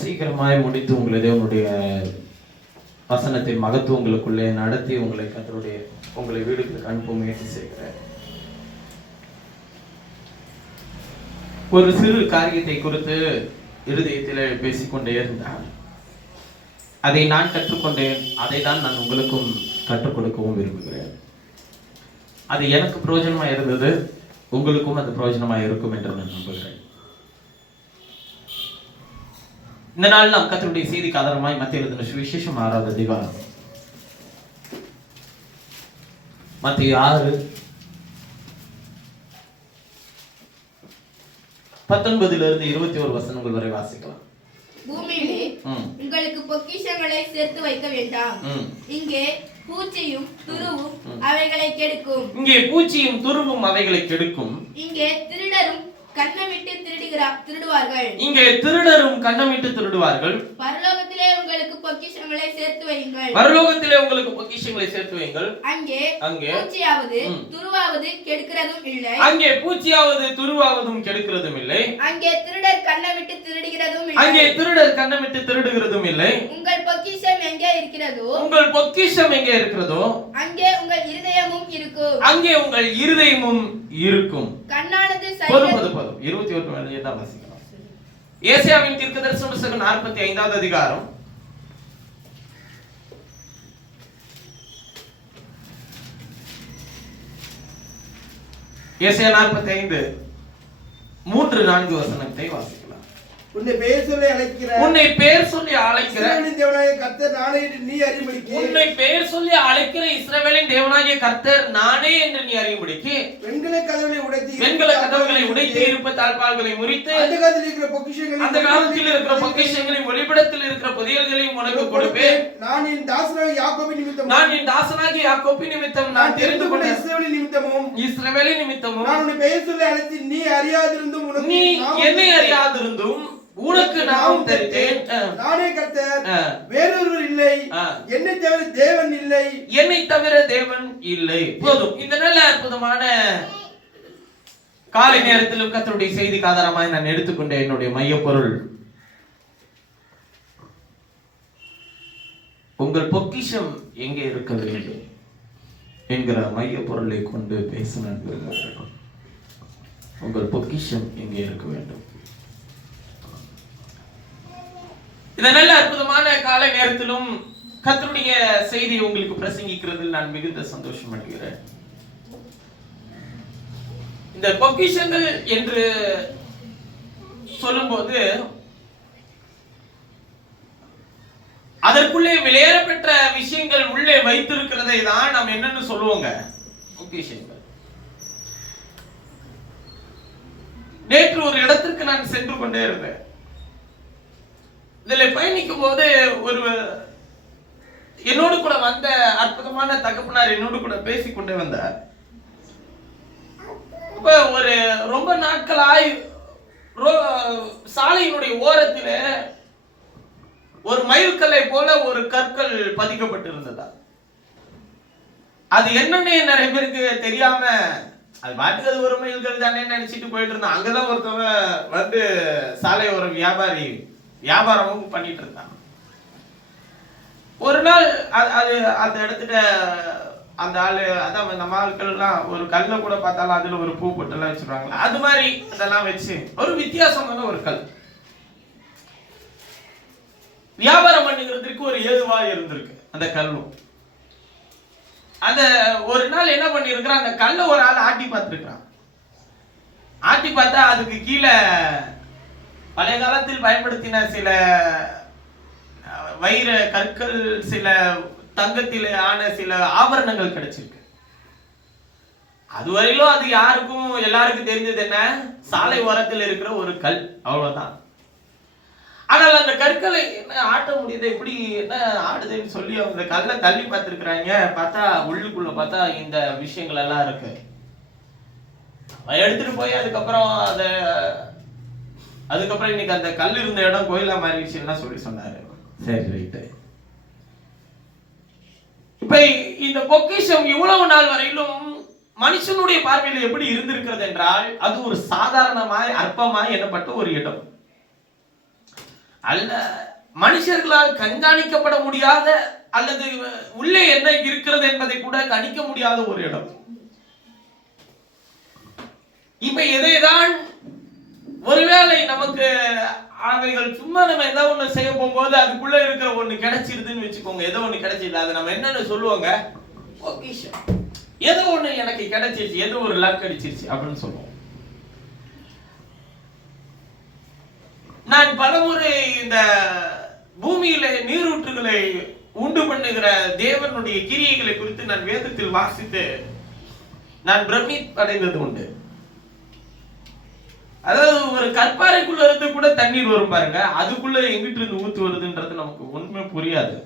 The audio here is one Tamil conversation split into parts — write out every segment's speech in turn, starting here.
சீக்கிரமாய் முடித்து உங்களை தேவனுடைய வசனத்தின் மகத்துவங்களுக்குள்ளே நடத்தி உங்களை வீடுகளுக்கு அனுப்ப முயற்சி செய்கிறேன். ஒரு சிறு காரியத்தை குறித்து இருதயத்தில் பேசிக்கொண்டே இருந்தார். அதை நான் கற்றுக்கொண்டேன். அதை தான் நான் உங்களுக்கும் கற்றுக் கொடுக்கவும் விரும்புகிறேன். அது எனக்கு பிரயோஜனமா இருந்தது, உங்களுக்கும் அது பிரயோஜனமா இருக்கும் என்று நான் நம்புகிறேன். இந்த நாள் நாம் கர்த்தருடைய செய்திக்கு ஆதாரமாய் மத்திய எழுதின சுவிசேஷம் 6வது அதிகாரம், மத்திய 6:19 21 வசனங்கள் வரை வாசிக்கலாம். பூமியிலே உங்களுக்கு பொக்கிஷங்களை சேர்த்து வைக்க வேண்டாம். இங்கே பூச்சியும் துருவும் அவைகளை கெடுக்கும். இங்கே திருடரும் கண்ணமிட்டு திருடுவார்கள். பரலோகத்திலே உங்களுக்கு பொக்கிஷங்களை சேர்த்து வையுங்கள். அங்கே பூச்சியாவது துருவாவது கெடுக்கிறதும் இல்லை. அங்கே திருடர் கண்ணமிட்டு திருடுகிறதும் இல்லை. உங்கள் பொக்கிஷம் எங்கே இருக்கிறதோ அங்கே உங்கள் இருதயமும் இருக்கும். கண்ணானது 21 வேளையை தான் வாசிக்கலாம். ஏசாயாவின் தீர்க்கதரிசன புத்தகம் 45வது அதிகாரம், ஏசாயா 45 3-4 வசனத்தை வாசிக்கலாம். உன்னை பெயர் சொல்லி அழைக்கிற இஸ்ரவேலின் தேவனாகிய கர்த்தர் நானே என்று நீ அறியும்படிக்கு என்று நீ அறியும்படிக்கு வெண்கல கதவுகளை உடைத்து இருப்பு தாழ்பால்களை முறித்து அந்த காலத்தில் இருக்கிற பொக்கிஷங்களையும் ஒளிபடத்தில் இருக்கிற புதையல்களையும் உனக்கு கொடுப்பேன். நான் என் தாசனாகிய யாக்கோபின் நிமித்தம் நான் தெரிந்து கொண்ட இஸ்ரவேலின் நிமித்தமும் நான் உன்னை பெயர் சொல்லி அழைத்து நீ என்னை அறியாதிருந்தும் உனக்கு நான் தெரிந்தேன். நானே கர்த்தர், வேறொருவர் இல்லை. என்னை தவிர தேவன் இல்லை. போதும். இந்த நல்ல அற்புதமான காலை நேரத்திலும் கர்த்தருடைய செய்திக்கு ஆதாரமாய் நான் எடுத்துக்கொண்ட என்னுடைய மையப்பொருள், உங்கள் பொக்கிஷம் எங்கே இருக்க வேண்டும் என்கிற மையப்பொருளை கொண்டு பேச நான் விரும்புகிறேன். உங்கள் பொக்கிஷம் எங்கே இருக்க வேண்டும். இந்த நல்ல அற்புதமான காலை நேரத்திலும் கர்த்தருடைய செய்தி உங்களுக்கு பிரசங்கிக்கிறதில் நான் மிகுந்த சந்தோஷம் அடைகிறேன். இந்த பொக்கிஷங்கள் என்று சொல்லும்போது அதற்குள்ளே வெளியேறப்பட்ட விஷயங்கள் உள்ளே வைத்திருக்கிறதை தான் நாம் என்னன்னு சொல்லுவோங்க, பொக்கிஷங்கள். நேற்று ஒரு இடத்திற்கு நான் சென்று கொண்டே இருந்தேன். இதில் பயணிக்கும் போது என்னோடு கூட வந்த அற்புதமான தகப்பனார் என்னோடு கூட பேசிக்கொண்டே வந்தார். இப்ப ஒரு ரொம்ப நாட்களாய் சாலையினுடைய ஓரத்தில் ஒரு மயில்கல்லை போல ஒரு கற்கள் பதிக்கப்பட்டிருந்ததா. அது என்னன்னு நிறைய பேருக்கு தெரியாம அது பாட்டுக்கு அது ஒரு மயில்கள் தானே நினைச்சிட்டு போயிட்டு இருந்தான். அங்கதான் ஒருத்தவங்க வந்து சாலை ஒரு வியாபாரமும் பண்ணிட்டு இருந்தாங்க. ஒரு நாள் அது அந்த இடத்துல அந்த ஆளு, அதான் நம்ம ஆட்கள்லாம் ஒரு கல்லை கூட பார்த்தாலும் அதுல ஒரு பூ போட்டெல்லாம் வச்சிருவாங்க. அது மாதிரி அதெல்லாம் வச்சு ஒரு வித்தியாசமான ஒரு கல் வியாபாரம் பண்ணுகிறதுக்கு ஒரு ஏதுவா இருந்திருக்கு அந்த கல்லும். அந்த ஒரு நாள் என்ன பண்ணிருக்கிறான், அந்த கல்லை ஒரு ஆள் ஆட்டி பார்த்துருக்கிறான். ஆட்டி பார்த்தா அதுக்கு கீழே பழைய காலத்தில் பயன்படுத்தின சில வைர கற்கள், சில தங்கத்திலே ஆன சில ஆபரணங்கள் கிடைச்சிருக்கு. அதுவரையிலும் அது எல்லாருக்கும் தெரிஞ்சது என்ன, சாலை ஓரத்தில் இருக்கிற ஒரு கல், அவ்வளவுதான். ஆனால் அந்த கற்களை என்ன ஆட்ட முடியுது, எப்படி என்ன ஆடுதுன்னு சொல்லி அவங்க கல்லை தள்ளி பார்த்துருக்குறாங்க. பார்த்தா உள்ளுக்குள்ள பார்த்தா இந்த விஷயங்கள் எல்லாம் இருக்கு. எடுத்துட்டு போய் அதுக்கப்புறம் இன்னைக்கு அந்த கல் இருந்த இடம் கோயிலா மாறிடுச்சுன்னா சொல்லி சொன்னாரு. சரி, ரைட்டு. இப்ப இந்த பொக்கிஷம் இவ்வளவு நாள் வரையிலும் மனுஷனுடைய பார்வையில் எப்படி இருந்திருக்கிறது என்றால் அது ஒரு சாதாரணமாய் அற்பமாய் எண்ணப்பட்ட ஒரு இடம் அல்ல. மனுஷர்களால் கண்காணிக்கப்பட முடியாத அல்லது உள்ளே என்ன இருக்கிறது என்பதை கூட கணிக்க முடியாத ஒரு இடம். இப்ப இதைதான் ஒருவேளை நமக்கு அவைகள் சும்மா நம்ம ஏதோ ஒண்ணு செய்ய போகும்போது அதுக்குள்ள இருக்கிற ஒண்ணு கிடைச்சிருதுன்னு வச்சுக்கோங்க. ஏதோ ஒண்ணு கிடைச்சிருது, அதை நம்ம என்னன்னு சொல்லுவாங்க, பொக்கிஷம். ஏதோ ஒண்ணு எனக்கு கிடைச்சிருச்சு, ஏதோ ஒரு லக் கிடைச்சிருச்சு அப்படின்னு சொல்லுவோம். நான் பலமுறை இந்த பூமியில நீரூற்றுகளை உண்டு பண்ணுகிற தேவனுடைய கிரியைகளை குறித்து நான் வேதத்தில் வாசித்து நான் பிரமிப்படைந்தது உண்டு. அதாவது ஒரு கற்பாறைக்குள்ள இருந்து கூட தண்ணீர் வரும் பாருங்க, அதுக்குள்ள எங்கிட்டு இருந்து ஊத்து வருதுன்றது நமக்கு ஒண்ணுமே புரியாது.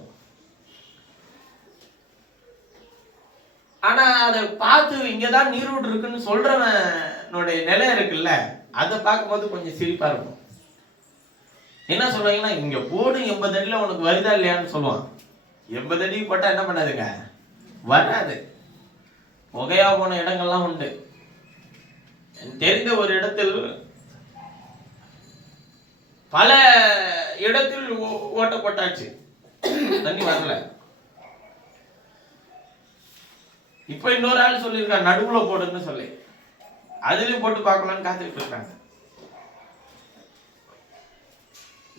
ஆனா அதை பார்த்து இங்கதான் நீரூற்று இருக்குன்னு சொல்றவனுடைய நிலை இருக்குல்ல, அதை பார்க்கும்போது கொஞ்சம் சிரிப்பா இருக்கும். என்ன சொல்றாங்கன்னா, இங்க போடு 80 அடியில உனக்கு வருதா இல்லையான்னு சொல்லுவான். 80 அடி போட்டா என்ன பண்ணாதுங்க, வராது. புகையா போன இடங்கள்லாம் உண்டு. தெரிந்த ஒரு இடத்தில் பல இடத்தில் ஓட்ட போட்டாச்சு, தண்ணி வரல. இப்ப இன்னொரு ஆள் சொல்லியிருக்காங்க நடுவுல போடுன்னு சொல்லி, அதுலயும் போட்டு பார்க்கலாம்னு காத்துக்கிட்டு இருக்காங்க.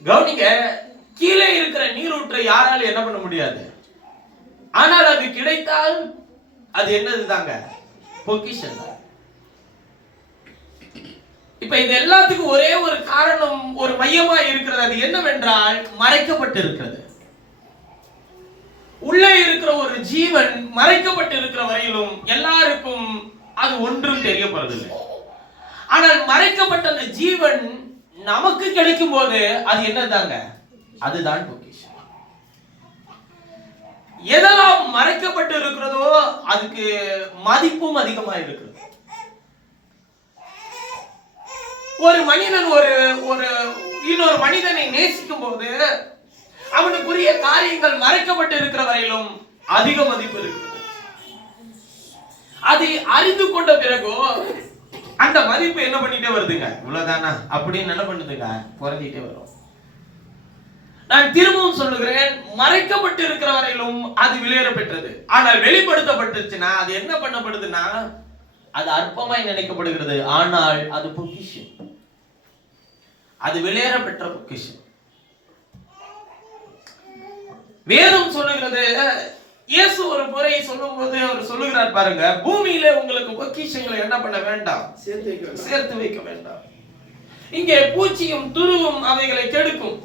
கவனிக்க, கீழே இருக்கிற நீரூற்றை யாராலும் என்ன பண்ண முடியாது. ஆனால் அது கிடைத்தால் அது என்னது தாங்க, பொக்கிஷன். இப்ப இது எல்லாத்துக்கும் ஒரே ஒரு காரணம், ஒரு மையமா இருக்கிறது. அது என்னவென்றால் மறைக்கப்பட்டு இருக்கிறது. உள்ளே இருக்கிற ஒரு ஜீவன் மறைக்கப்பட்டு இருக்கிற வரையிலும் எல்லாருக்கும் அது ஒன்றும் தெரியப்படுறதில்லை. ஆனால் மறைக்கப்பட்ட அந்த ஜீவன் நமக்கு கிடைக்கும் போது அது என்னதாங்க, அதுதான் பொக்கிஷம். எதெல்லாம் மறைக்கப்பட்டு இருக்கிறதோ அதுக்கு மதிப்பும் அதிகமா இருக்கிறது. ஒரு மனிதன் ஒரு இன்னொரு மனிதனை நேசிக்கும் போது அவனுக்குரிய காரியங்கள் மறைக்கப்பட்டு இருக்கிற வரையிலும் அதிக மதிப்பு இருக்கிறது. அதை அறிந்து கொண்ட பிறகு அந்த மதிப்பு என்ன பண்ணிட்டே வருதுங்க, இவ்வளவுதானா அப்படின்னு என்ன பண்ணுதுங்க, குறைஞ்சிட்டே வரும். நான் திரும்பவும் சொல்லுகிறேன், மறைக்கப்பட்டு இருக்கிற வரையிலும் அது விலையேற பெற்றது. ஆனால் வெளிப்படுத்தப்பட்டுச்சுன்னா அது என்ன பண்ணப்படுதுன்னா அது அற்பமாய் நினைக்கப்படுகிறது. ஆனால் அது பொக்கிஷம், அது விலையேற பெற்ற பொக்கிஷம். வேதம் சொல்லுகிறது, இயேசு ஒரு முறை சொல்லும் போது அவர் சொல்லுகிறார் பாருங்க, பூமியில உங்களுக்கு பொக்கிஷங்களை என்ன பண்ண வேண்டாம், சேர்த்து வைக்க வேண்டாம். இங்கே பூச்சியும் துருவும் அவைகளை கெடுக்கும்,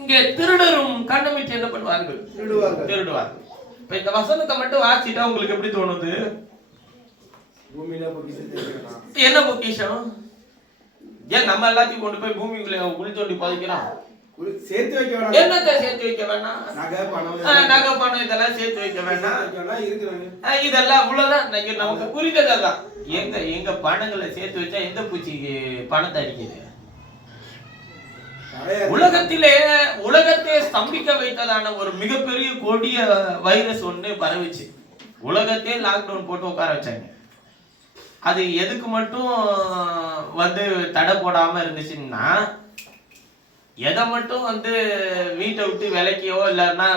இங்கே திருடரும் கண்ணமிட்டு என்ன பண்ணுவார்கள், திருடுவார்கள். இப்ப இந்த வசனத்தை மட்டும் வாசிட்டா உங்களுக்கு எப்படி தோணுது, என்ன பொக்கிஷம்? ஏன் நம்ம எல்லாத்தையும் கொண்டு போய் பூமிக்குள்ள குழி தோண்டி புதைக்கிறோம்? சேர்த்து வைக்க வேண்டாம். என்னத்தை சேர்த்து வைக்க வேண்டாம்? நகை பணம் இதெல்லாம் சேர்த்து வைக்க வேண்டாம். இதெல்லாம் அவ்வளவுதான். நமக்கு புரிந்ததான். எங்க பணங்களை சேர்த்து வச்சா எந்த பூச்சிக்கு பணத்தை அடிக்குது? உலகத்தை ஸ்தம்பிக்க வைத்ததான ஒரு மிகப்பெரிய கொடிய வைரஸ் ஒண்ணு பரவிச்சு. உலகத்தையே லாக்டவுன் போட்டு உட்கார வச்சாங்க. அது எதுக்கு மட்டும் தடை போடாம இருந்துச்சுன்னா, எதை மட்டும் வீட்டை விட்டு விலைக்கையோ இல்லைன்னா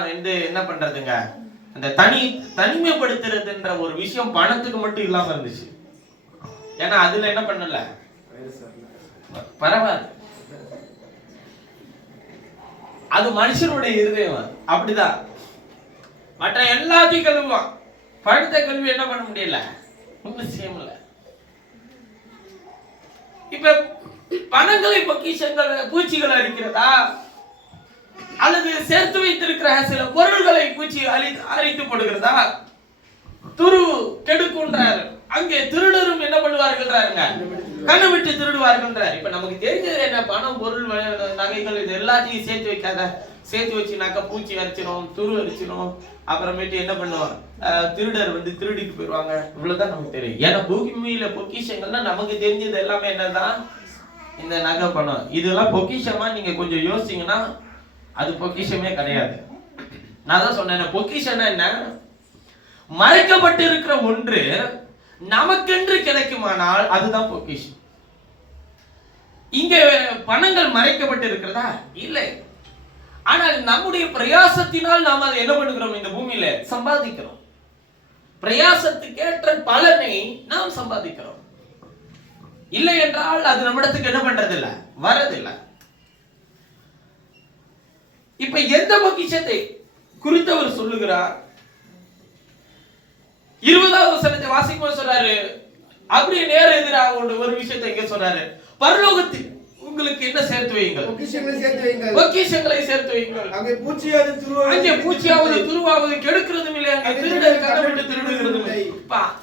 என்ன பண்றதுங்க, அந்த தனிமைப்படுத்துறதுன்ற ஒரு விஷயம் பணத்துக்கு மட்டும் இல்லாம இருந்துச்சு. ஏன்னா அதுல என்ன பண்ணல, பரவாயில்ல. அது மனுஷனுடைய இருதயம் அப்படிதான். மற்ற எல்லாத்தையும் கழுவுவான், பணத்தை கல்வி என்ன பண்ண முடியல, ஒன்றும் செய்ய முடியல. இப்ப பணங்களை பொக்கிஷங்கள் பூச்சிகள் அரிக்கிறதா, அல்லது சேர்த்து வைத்திருக்கிற சில பொருள்களை பூச்சி அரித்து போடுகிறதா? துரு கெடுக்குன்றாரு. அங்கே திருடரும் என்ன பண்ணுவார்கள்ன்றாருங்க, கண்ணு விட்டு திருடுவார்கள்ன்றார். இப்ப நமக்கு தெரிஞ்சது என்ன, பணம் பொருள் நகைகள் இது எல்லாத்தையும் சேர்த்து வைக்காத. சேர்த்து வச்சுனாக்கா பூச்சி அரிச்சிடும், துரு அரிச்சிடும். அப்புறமேட்டு என்ன பண்ணுவான், திருடர் திருடிட்டு போயிடுவாங்க. இவ்வளவுதான் நமக்கு தெரியும். ஏன்னா பூமியில பொக்கிஷங்கள்னா நமக்கு தெரிஞ்சது எல்லாமே என்னதான், இந்த நகை பணம் இதெல்லாம் பொக்கிஷமா நீங்க கொஞ்சம் யோசிச்சீங்கன்னா அது பொக்கிஷமே கிடையாது. நான் தான் சொன்னேன், பொக்கிஷம்னா என்ன, மறைக்கப்பட்டு இருக்கிற ஒன்று நமக்கென்று கிடைக்குமானால் அதுதான் பொக்கிஷம். இங்க பணங்கள் மறைக்கப்பட்டு இருக்கிறதா? இல்லை. ஆனால் நம்முடைய பிரயாசத்தினால் நாம் அதை என்ன பண்ணுகிறோம்? இந்த பூமியில சம்பாதிக்கிறோம். பிரயாசத்துக்கேற்ற பலனை நாம் சம்பாதிக்கிறோம். இல்லை என்றால் அது நம்மிடத்துக்கு என்ன பண்றதில்லை, வரதில்லை. இப்ப எந்த பொக்கிஷத்தை குறித்து அவர் சொல்லுகிறார்? 20வது வசனத்தை வாசிக்கும் சொல்றாரு. அப்படியே நேர எதிராக ஒரு விஷயத்தை இங்க சொல்றாரு. பரலோகத்தில் உங்களுக்கு என்ன சேர்த்து வையுங்கள்? பொக்கிஷங்களை சேர்த்து வையுங்கள். பொக்கிஷங்களை சேர்த்து வையுங்கள். அங்கே பூச்சியாவது துருவாவது கெடுக்கிறதும் இல்லை, அங்கே திருடர் கண்டுபிட்டு திருடுகிறதும் இல்லை.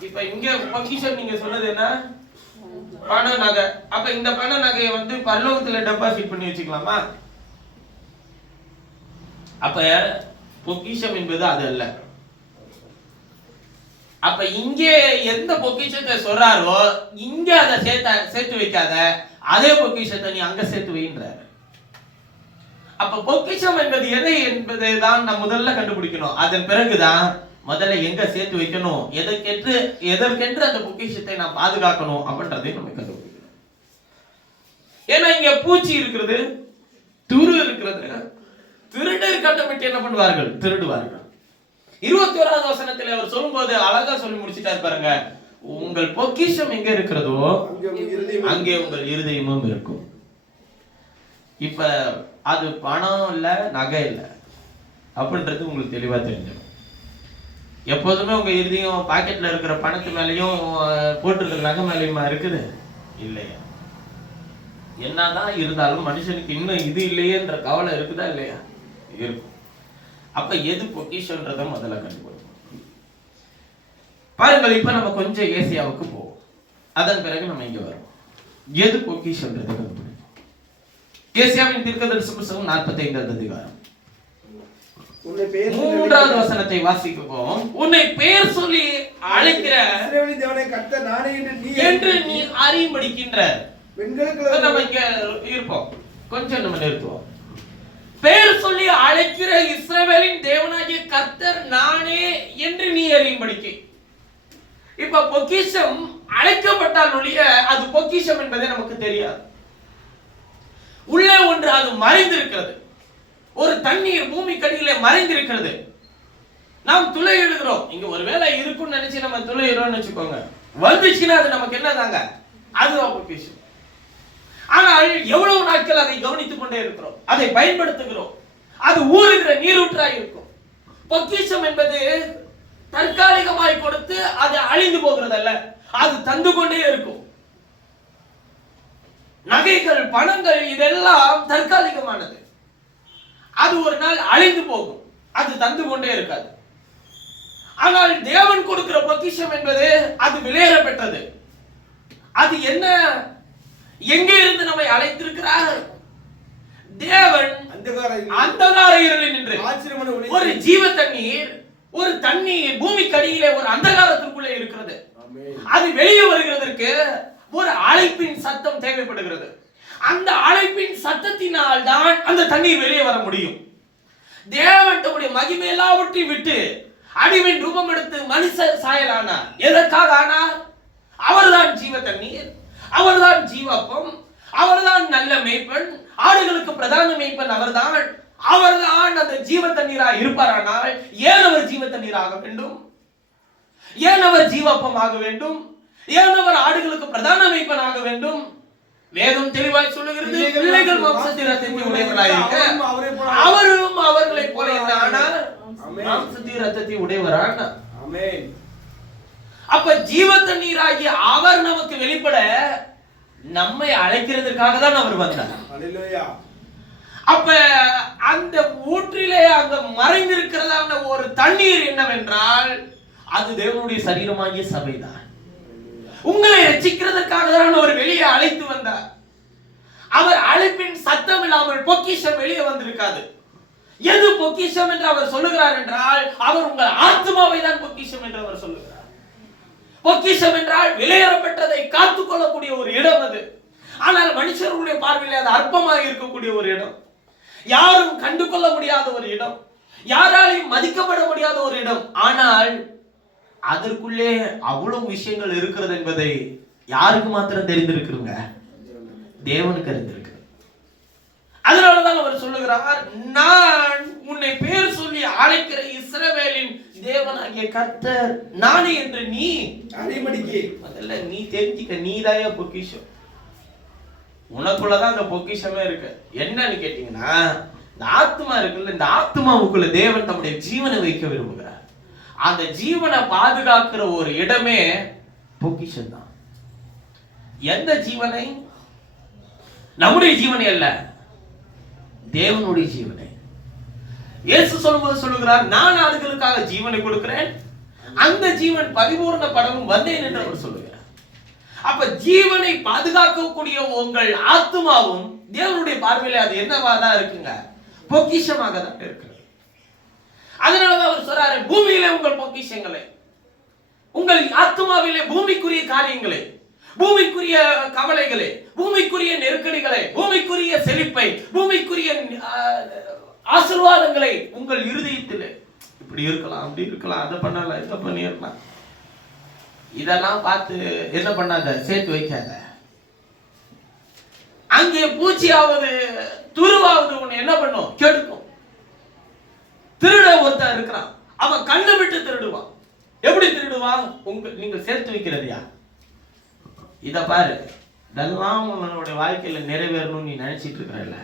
இப்ப இங்க பொக்கிஷம் நீங்க சொன்னது என்ன? பண நகை. அப்ப இந்த பண நகையை பரலோகத்துல டெபாசிட் பண்ணி வச்சுக்கலாமா? அப்ப பொக்கிஷம் என்பது அது அல்ல. அப்ப இங்கே எந்த பொக்கிஷத்தை சொல்றாரோ இங்க அதை சேர்த்து வைக்காத, அதே பொக்கிஷத்தை நீ அங்க சேர்த்து வைன்றார். அப்ப பொக்கிஷம் என்பது எதை என்பதை தான் நம்ம முதல்ல கண்டுபிடிக்கணும். அதன் பிறகுதான் முதல்ல எங்க சேர்த்து வைக்கணும், எதற்கென்று அந்த பொக்கிஷத்தை நாம் பாதுகாக்கணும் அப்படின்றதை நம்ம கண்டுபிடிக்கணும். ஏன்னா இங்க பூச்சி இருக்கிறது, துரு இருக்கிறது. திருடர் கண்டுபிட்டு என்ன பண்ணுவார்கள்? திருடுவார்கள். 21வது வசனத்தில் அவர் சொல்லும்போது அழகா சொல்லி முடிச்சிட்டாரு பாருங்க. உங்கள் பொக்கிஷம் எங்க இருக்கிறதோ அங்கே உங்கள் இருதயமும் இருக்கும். இப்ப அது பணம் இல்ல, நகை இல்ல அப்படின்றது உங்களுக்கு தெளிவா தெரிஞ்சிடும். எப்போதுமே உங்க இருதயம் பாக்கெட்ல இருக்கிற பணத்து மேலையும் போட்டிருக்கிற நகை மேலையுமா இருக்குது? இல்லையா? என்னதான் இருந்தாலும் மனுஷனுக்கு இன்னும் இது இல்லையேன்ற கவலை இருக்குதா இல்லையா? இருக்கும். அப்ப எது பொக்கிஷன்றத முதல்ல கண்டுபிடிக்கணும். பாருங்கள், இப்ப நம்ம கொஞ்சம் ஏசியாவுக்கு போவோம். அதன் பிறகு நம்ம இங்க வரோம். எது பொக்கிஷன்றத கண்டுபிடிக்கணும். ஏசியாவின் தீர்க்கதரிசி புத்தகம் 45வது அதிகாரம் 3வது வசனத்தை வாசிப்போம். உன்னை பெயர் சொல்லி அழைக்கிற இஸ்ரவேலின் தேவனாகிய கர்த்தர் நானே என்று நீ அறியும்படிக்கின்றார். பெண்களுக்கு நம்ம இங்க இருப்போம், கொஞ்சம் நம்ம நிறுத்துவோம். பெயர் சொல்லி அழைக்கிற இஸ்ரவேலின் தேவனாகிய கர்த்தர் நானே என்று நீ அறியும்படிக்கு. இப்ப பொக்கிஷம் அழைக்கப்பட்டால் ஒழிய அது பொக்கிஷம் என்பதே நமக்கு தெரியாது. உள்ளே ஒன்று அது மறைந்திருக்கிறது. ஒரு தண்ணீர் பூமி கடியிலே மறைந்திருக்கிறது. நாம் துளையிடுகிறோம். இங்க ஒரு வேலை இருக்குன்னு நினைச்சு நம்ம துளையிடுறோம்னு வச்சுக்கோங்க. வந்துச்சுன்னா அது நமக்கு என்னதாங்க? அதுதான் பொக்கிஷம். ஆனால் எவ்வளவு நாட்கள் அதை கவனித்துக் கொண்டே இருக்கிறோம், அதை பயன்படுத்துகிறோம். அது ஊறுகிற நீரூற்றாய் இருக்கும். பொக்கிஷம் என்பது தற்காலிகமாய் கொடுத்து அது அழிந்து போகிறதல்ல, அது தந்து கொண்டே இருக்கும். நகைகள், பணங்கள் இதெல்லாம் தற்காலிகமானது. அது ஒரு நாள் அழிந்து போகும், அது தந்து கொண்டே இருக்காது. ஆனால் தேவன் கொடுக்கிற பொக்கிஷம் என்பது அது விலையேற பெற்றது. அது என்ன? எங்கே இருந்து நம்மை அழைத்திருக்கிறார்? தேவன் அந்தகார இருளில் நின்று ஒரு ஜீவ தண்ணீர், ஒரு தண்ணீர் பூமிக்கு அடியிலே ஒரு அந்தகாரத்திற்குள்ளே இருக்கிறது. அது வெளியே வருகிறதற்கு ஒரு அழைப்பின் சத்தம் தேவைப்படுகிறது. அந்த அழைப்பின் சத்தத்தினால் தான் அந்த தண்ணீர் வெளியே வர முடியும். தேவன் தம்முடைய மகிமை எல்லாவற்றையும் விட்டு அடிமையின் ரூபம் எடுத்து மனுஷர் சாயல் ஆனார். எதற்காக ஆனார்? அவர்தான் ஜீவ தண்ணீர், அவர்தான் ஜீவப்பம், அவர்தான் நல்ல மேய்ப்பன், ஆடுகளுக்கு பிரதான மேய்ப்பன் அவர்தான். அவர்தான் அந்த ஜீவ தண்ணீராக இருப்பாரானால் ஏன் அவர் ஜீவ தண்ணீராக வேண்டும்? ஏன் அவர் ஜீவப்பம் ஆக வேண்டும்? ஏன் அவர் ஆடுகளுக்கு பிரதான மேய்ப்பன் ஆக வேண்டும்? வேதம் தெளிவாய் சொல்லுகிறது, பிள்ளைகள் மாம்சத்தின் இரத்தத்தை உடையவராயிருக்க அவரும் அவர்களைப் போல என்ன ஆனார்? மாம்சத்தின் இரத்தத்தை உடையவரானார். ஆமென். அப்ப ஜீவ தண்ணீராகிய அவர் நமக்கு வெளிப்பட நம்மை அழைக்கிறதுக்காக தான் அவர் வந்தார். அல்லேலூயா. அப்ப அந்த ஊற்றிலே அங்க மறைந்திருக்கிறதான ஒரு தண்ணீர் என்னவென்றால் அது தேவனுடைய சரீரமாகிய சபைதான். உங்களை ரட்சிக்கிறதுக்காக தான் அவர் வெளியே அழைத்து வந்தார். அவர் அழைப்பின் சத்தம் இல்லாமல் பொக்கிஷம் வெளியே வந்திருக்காது. எது பொக்கிஷம் என்று அவர் சொல்லுகிறார் என்றால் அவர் உங்கள் ஆத்மாவை தான் பொக்கிஷம் என்று அவர் சொல்லுகிறார். பொக்கிஷம் என்றால் விலையேறப்பட்டதை காத்துக் கொள்ளக்கூடிய ஒரு இடம் அது. ஆனால் மனுஷர்களுடைய பார்வையில் அது அற்பமாக இருக்கக்கூடிய ஒரு இடம், யாரும் கண்டு கொள்ள முடியாத ஒரு இடம், யாராலையும் மதிக்கப்பட முடியாத ஒரு இடம். ஆனால் அதற்குள்ளே அவ்வளவு விஷயங்கள் இருக்கிறது என்பதை யாருக்கு மாத்திரம் தெரிந்திருக்குங்க? தேவனுக்கு அறிந்திருக்கு. அதனாலதான் அவர் சொல்லுகிறார், நான் உன்னை பேர் சொல்லி அழைக்கிற இஸ்ரவேலின் தேவனாகிய கர்த்தர் நானே என்று நீ அறிமடிக்கு. முதல்ல நீ தெரிஞ்சுக்க, நீதாயா பொக்கிஷம். உனக்குள்ளதான் அந்த பொக்கிஷமே இருக்கு. என்னன்னு கேட்டீங்கன்னா, இந்த ஆத்மா இருக்குல்ல, இந்த ஆத்மாவுக்குள்ள தேவன் தம்முடைய ஜீவனை வைக்க விரும்புகிறார். அந்த ஜீவனை பாதுகாக்கிற ஒரு இடமே பொக்கிஷம் தான். எந்த ஜீவனை? நம்முடைய ஜீவனை அல்ல, தேவனுடைய ஜீவனை. இயேசு சொல்லும்போது சொல்லுகிறார், நான் ஆடுகளுக்காக ஜீவனை கொடுக்கிறேன், அந்த ஜீவன் பரிபூர்ண படமும் வந்தேன் என்று அவர் சொல்லுகிறார். அப்ப ஜீவனை பாதுகாக்கக்கூடிய உங்கள் ஆத்மாவும் தேவனுடைய பார்வையில அது என்னவா தான் இருக்குங்க? பொக்கிஷமாக தான் இருக்கு. அதனாலதான் அவர் சொல்றாரு, பூமியிலே உங்கள் பொக்கிஷங்களை, உங்கள் ஆத்மாவிலே பூமிக்குரிய காரியங்களை, பூமிக்குரிய கவலைகளை, பூமிக்குரிய நெருக்கடிகளை, பூமிக்குரிய செழிப்பை, பூமிக்குரிய ஆசீர்வாதங்களை உங்கள் இருதயத்தில் இப்படி இருக்கலாம், அப்படி இருக்கலாம், அதை பண்ணலாம், இதை பண்ணிடலாம், இதெல்லாம் பார்த்து என்ன பண்ணாத, சேர்த்து வைக்காத. அங்கே பூச்சியாவது துருவாவது உன்னை என்ன பண்ணும்? கெடுக்கும். திருட ஒருத்தன் இருக்கிறான், அவன் கண்ணை விட்டு திருடுவான். எப்படி திருடுவான்? நீங்கள் சேர்த்து வைக்கிறதையா? இத பாரு, இதெல்லாம் உன்னுடைய வாழ்க்கையில நிறைவேறணும்னு நீ நினைச்சிட்டு இருக்கிறல்ல,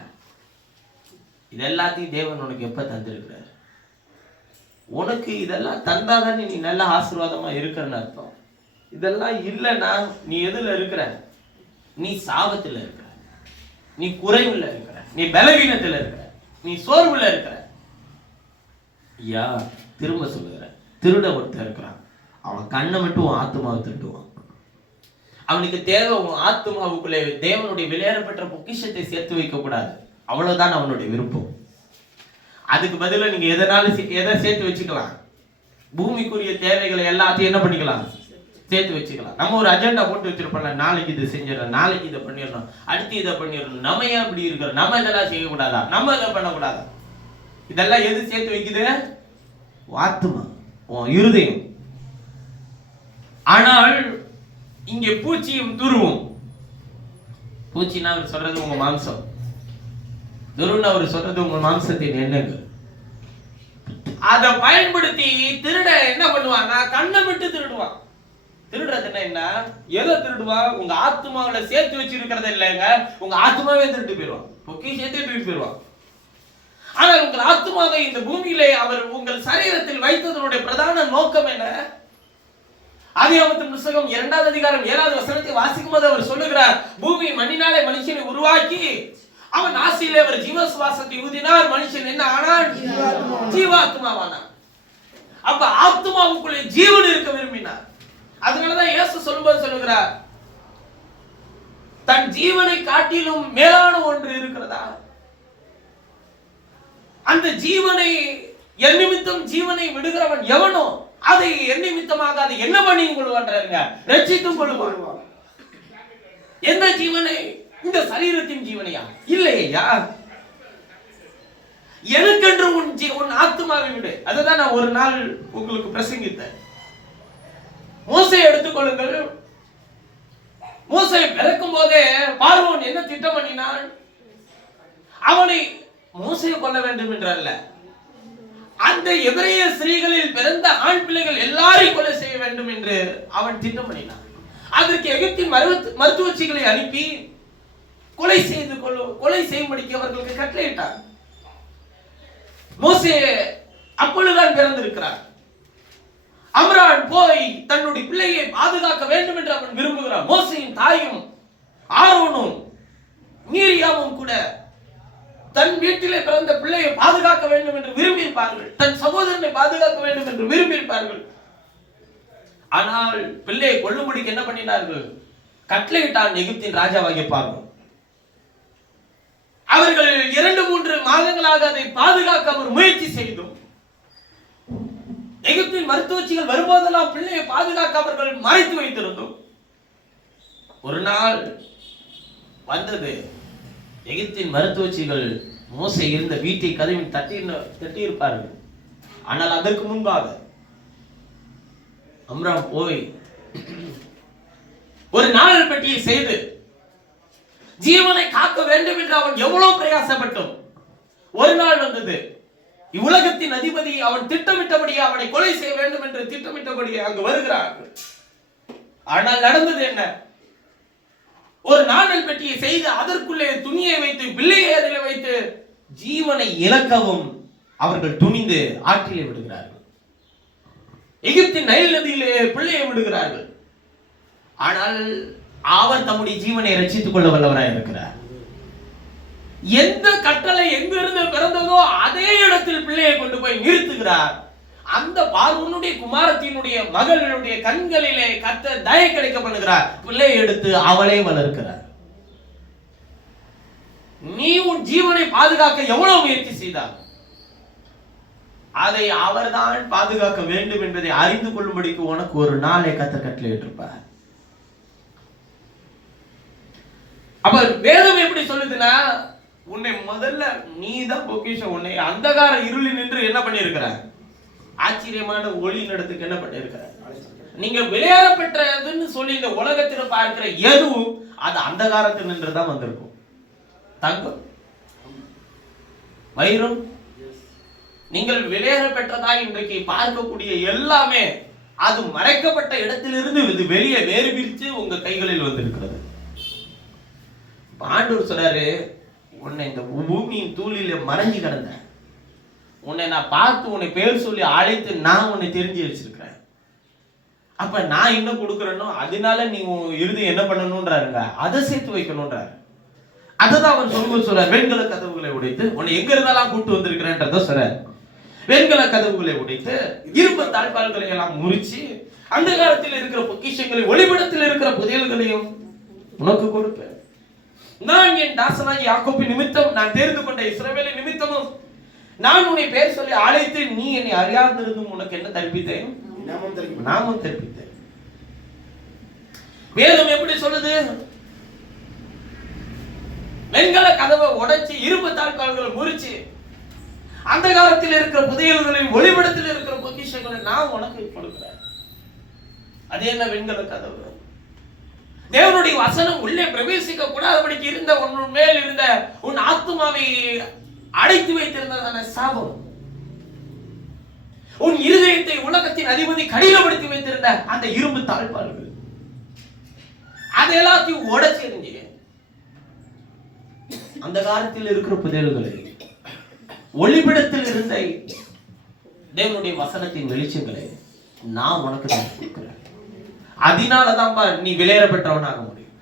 இது எல்லாத்தையும் தேவன் உனக்கு எப்ப தந்திருக்கிறார்? உனக்கு இதெல்லாம் தந்தாதான் நீ நல்ல ஆசீர்வாதமா இருக்கிறன்னு அர்த்தம். இதெல்லாம் இல்லைன்னா நீ எதுல இருக்கிற? நீ சாபத்துல இருக்கிற, நீ குறைவுல இருக்கிற, நீ பலவீனத்துல இருக்கிற, நீ சோர்வுல இருக்கிற. ஐயா, திரும்ப சொல்லுகிறேன், திருட ஒருத்தர் இருக்கிறான், அவன் கண்ணை மட்டும் ஆத்மாவை திருடுவான். அவனுக்கு தேவை உன் ஆத்மாவுக்குள்ளே தேவனுடைய விளையாடப்பட்ட பொக்கிஷத்தை சேர்த்து வைக்க கூடாது, அவ்வளவுதான் அவனுடைய விருப்பம். அதுக்கு பதிலாக நீங்க எதை சேர்த்து வச்சுக்கலாம்? பூமிக்குரிய தேவைகளை எல்லாத்தையும் என்ன பண்ணிக்கலாம்? சேர்த்து வச்சுக்கலாம். நம்ம ஒரு அஜெண்டா போட்டு வச்சிருப்போம்ல, நாளைக்கு இதை செஞ்சிடணும், நாளைக்கு இதை பண்ணிடணும், அடுத்து இதை பண்ணிடணும். நம்ம ஏன் இப்படி இருக்கிறோம்? நம்ம இதெல்லாம் செய்யக்கூடாதா? நம்ம இதை பண்ணக்கூடாதா? இதெல்லாம் எது சேர்த்து வைக்குது? ஆத்மா, உன் இருதயம். ஆனால் இங்கே பூச்சியும் துருவும். பூச்சின்னா அவர் சொல்றது உங்க மாம்சம், துருன்னு அவர் சொல்றது உங்க மாம்சத்தின் எண்ணங்கள். அதை பயன்படுத்தி திருட என்ன பண்ணுவாங்க? கண்ணை விட்டு திருடுவான். திருடுறதுன்னா என்ன? எதை திருடுவா? உங்க ஆத்மாவில சேர்த்து வச்சிருக்கிறத இல்லைங்க, உங்க ஆத்மாவே திருட்டு போயிடுவான், பொக்கிஷத்தை தூக்கி போயிடுவான். ஆனால் உங்கள் ஆத்மாவை இந்த பூமியிலே அவர் உங்கள் சரீரத்தில் வைத்ததனுடைய பிரதான நோக்கம் என்ன? ஆதியாகமத்தின் புத்தகம் 2ஆம் அதிகாரம் 7வது வசனத்தை வாசிக்கும் போது அவர் சொல்லுகிறார், பூமி மண்ணினாலே மனுஷனை உருவாக்கி அவன் ஆசையிலே அவர் ஜீவ சுவாசத்தை ஊதினார், மனுஷன் என்ன ஆனான்? ஜீவாத்மாவானான். அப்ப ஆத்மாவுக்குள்ளே ஜீவன் இருக்க விரும்பினார். அதனாலதான் இயேசு சொல்லும்போது சொல்லுகிறார், தன் ஜீவனை காட்டிலும் மேலான ஒன்று இருக்கிறதா? அந்த ஜீவனை என் நிமித்தம் ஜீவனை விடுகிறவன் எவனோ அதை என் நிமித்தமாக அதை என்ன பண்ணியும் கொள்வான்றாருங்க, ரட்சித்தும் கொள்வான். எந்த ஜீவனை? இந்த சரீரத்தின் ஜீவனையா? இல்லையா? எனக்கென்று உன் ஆத்மாவை விடு. அதுதான் நான் ஒரு நாள் உங்களுக்கு பிரசங்கித்தேன். மோசே எடுத்துக்கொள்ளுங்கள். மோசே பிறக்கும் போதே பார்வோன் என்ன திட்டம் பண்ணினான்? அவனை மோசையை கொல்ல வேண்டும் என்றல்ல, அந்த எபிரேய ஸ்திரீகளில் பிறந்த ஆண் பிள்ளைகள் எல்லாரையும் கொலை செய்ய வேண்டும் என்று அவன் திட்டம் பண்ணினான். அதற்கு எகிப்தின் மருத்துவச்சிகளை அனுப்பி கொலை செய்யும்படிக்கு அவர்களுக்கு கட்டளையிட்டார். மோசே அப்பொழுதுதான் பிறந்திருக்கிறார். அம்ரான் போய் தன்னுடைய பிள்ளையை பாதுகாக்க வேண்டும் என்று அவன் விரும்புகிறான். மோசேயின் தாயும் ஆரோனும் மீரியாமும் கூட தன் வீட்டிலே பிறந்த பிள்ளையை பாதுகாக்க வேண்டும் என்று விரும்பியிருப்பார்கள், தன் சகோதரனை பாதுகாக்க வேண்டும் என்று விரும்பியிருப்பார்கள். ஆனால் பிள்ளையை கொல்லும்படிக்கு என்ன பண்ணினார்கள்? கட்டளையிட்டான் எகிப்தின் ராஜாவாகிய பார்வோன். அவர்கள் 2-3 மாதங்களாக அதை பாதுகாக்க அவர் முயற்சி செய்தும், எகிப்தின் மருத்துவச்சிகள் வரும்போதெல்லாம் பிள்ளையை பாதுகாக்க அவர்கள் மறைத்து வைத்திருந்தோம். ஒரு நாள் வந்தது, எகிப்தின் மருத்துவச்சிகள் மோசே இருந்த வீட்டை கதவின் தட்டி இருப்பார்கள். ஆனால் அதற்கு முன்பாக அம்ராம் போய் ஒரு நாணல் பெட்டியை செய்து ஜீவனை காக்க வேண்டும் என்று அவன் எவ்வளவு பிரயாசப்பட்டும் ஒரு நாள் வந்தது, இவ்வுலகத்தின் அதிபதி அவன் திட்டமிட்டபடி அவனை கொலை செய்ய வேண்டும் என்று திட்டமிட்டபடி அங்கு வருகிறார்கள். ஆனால் நடந்தது என்ன? ஒரு நாணல் பெட்டியை செய்து அதற்குள்ளே துணியை வைத்து பிள்ளையை அதில் வைத்து ஜீவனை இழக்கவும் அவர்கள் துணிந்து ஆற்றிலே விடுகிறார்கள். எகிப்தின் நைல் நதியிலே பிள்ளையை விடுகிறார்கள். ஆனால் அவர் தம்முடைய ஜீவனை ரட்சித்துக் கொள்ள வல்லவராய் இருக்கிறார். எந்த கட்டளை எங்கிருந்து பிறந்ததோ அதே இடத்தில் பிள்ளையை கொண்டு போய் நிறுத்துகிறார். அந்த பார்வோனுடைய குமாரத்தினுடைய மகளுடைய கண்களிலே கர்த்தர் தயை கிடைக்க பண்ணுகிறார். பிள்ளையை எடுத்து அவளை வளர்க்கிறார். நீ உன் ஜீவனை பாதுகாக்க எவ்வளவு முயற்சி செய்தார், அதை அவர்தான் பாதுகாக்க வேண்டும் என்பதை அறிந்து கொள்ளும்படிக்கு உனக்கு ஒரு நாளை கர்த்தர் கட்டளையிட்டிருப்பார். அப்ப வேதம் எப்படி சொல்லுதுன்னா, உன்னை முதல்ல நீதான் பொக்கிஷம். உன்னை அந்தகார இருளி நின்று என்ன பண்ணியிருக்கிற? ஆச்சரியமான ஒளி நடத்துக்கு என்ன பண்ணியிருக்கிற? நீங்க விளையாட பெற்றதுன்னு சொல்லி இந்த உலகத்தில் பார்க்கிற எதுவும் அது அந்தகாரத்தில் நின்று தான் வந்திருக்கும். தங்கம், வைரம், நீங்கள் விளையாட பெற்றதா இன்றைக்கு பார்க்கக்கூடிய எல்லாமே அது மறைக்கப்பட்ட இடத்திலிருந்து இது வெளியே வேறு பிரித்து உங்க கைகளில் வந்திருக்கிறது. ஆண்டவர் சொல்றாரு, உன்னை இந்த பூமியின் தூளில மறைஞ்சு கிடந்த உன்னை நான் பார்த்து உன்னை பேர் சொல்லி அழைத்து நான் உன்னை தெரிஞ்சு வச்சிருக்கிறேன். அப்ப நான் என்ன கொடுக்குறேனோ அதனால நீ இறுதி என்ன பண்ணணும்ன்றாருங்க, அதை சேர்த்து வைக்கணும்ன்றாரு. அதுதான் அவர் சொல்றார், வெண்கல கதவுகளை உடைத்து உன்னை எங்க இருந்தாலும் கூட்டு வந்திருக்கிறேன்றத சொல்றாரு. வெண்கல கதவுகளை உடைத்து இரும்பு தாழ்பால்களை எல்லாம் முறிச்சு அந்த காலத்தில் இருக்கிற பொக்கிஷங்களை ஒளிபடத்தில் இருக்கிற புதையல்களையும் உனக்கு கொடுப்பேன். நான் என் தாசனாகி யாக்கோபின் நிமித்தம் நான் தேர்ந்து கொண்ட இஸ்ரவேலின் நிமித்தமும் நான் உன்னை பேர் சொல்லி அழைத்து நீ என்னை அறியாதிருந்தும் உனக்கு என்ன தரிப்பித்தேன்? நாமும் தரிப்பித்தேன். வேதம் எப்படி சொல்லுது? வெண்கல கதவை உடைச்சு இரும்பு தாழ்பால்களை முறிச்சு அந்த காலத்தில் இருக்கிற புதையல்களையும் ஒளிபடத்தில் இருக்கிற பொக்கிஷங்களை நான் உனக்கு கொடுக்கிறேன். அது என்ன வெண்கல கதவு? தேவனுடைய வசனம் உள்ளே பிரவேசிக்க கூடாதபடிக்கு இருந்த உன் மேல் இருந்த உன் ஆத்துமாவை அடைத்து வைத்திருந்ததான சாபம், உன் இருதயத்தை உலகத்தின் அதிபதி கடினப்படுத்தி வைத்திருந்த அந்த இரும்பு தாழ்பால்கள், அது எல்லாத்தையும் உடைச்சு எறிஞ்சு அந்த காலத்தில் இருக்கிற புதையல்களை ஒளிபிடத்தில் இருந்த தேவனுடைய வசனத்தின் வெளிச்சங்களை நான் உனக்கு தான் கொடுக்கிறேன். அதனாலதான் நீ விளையாட பெற்றவனாக முடியும்.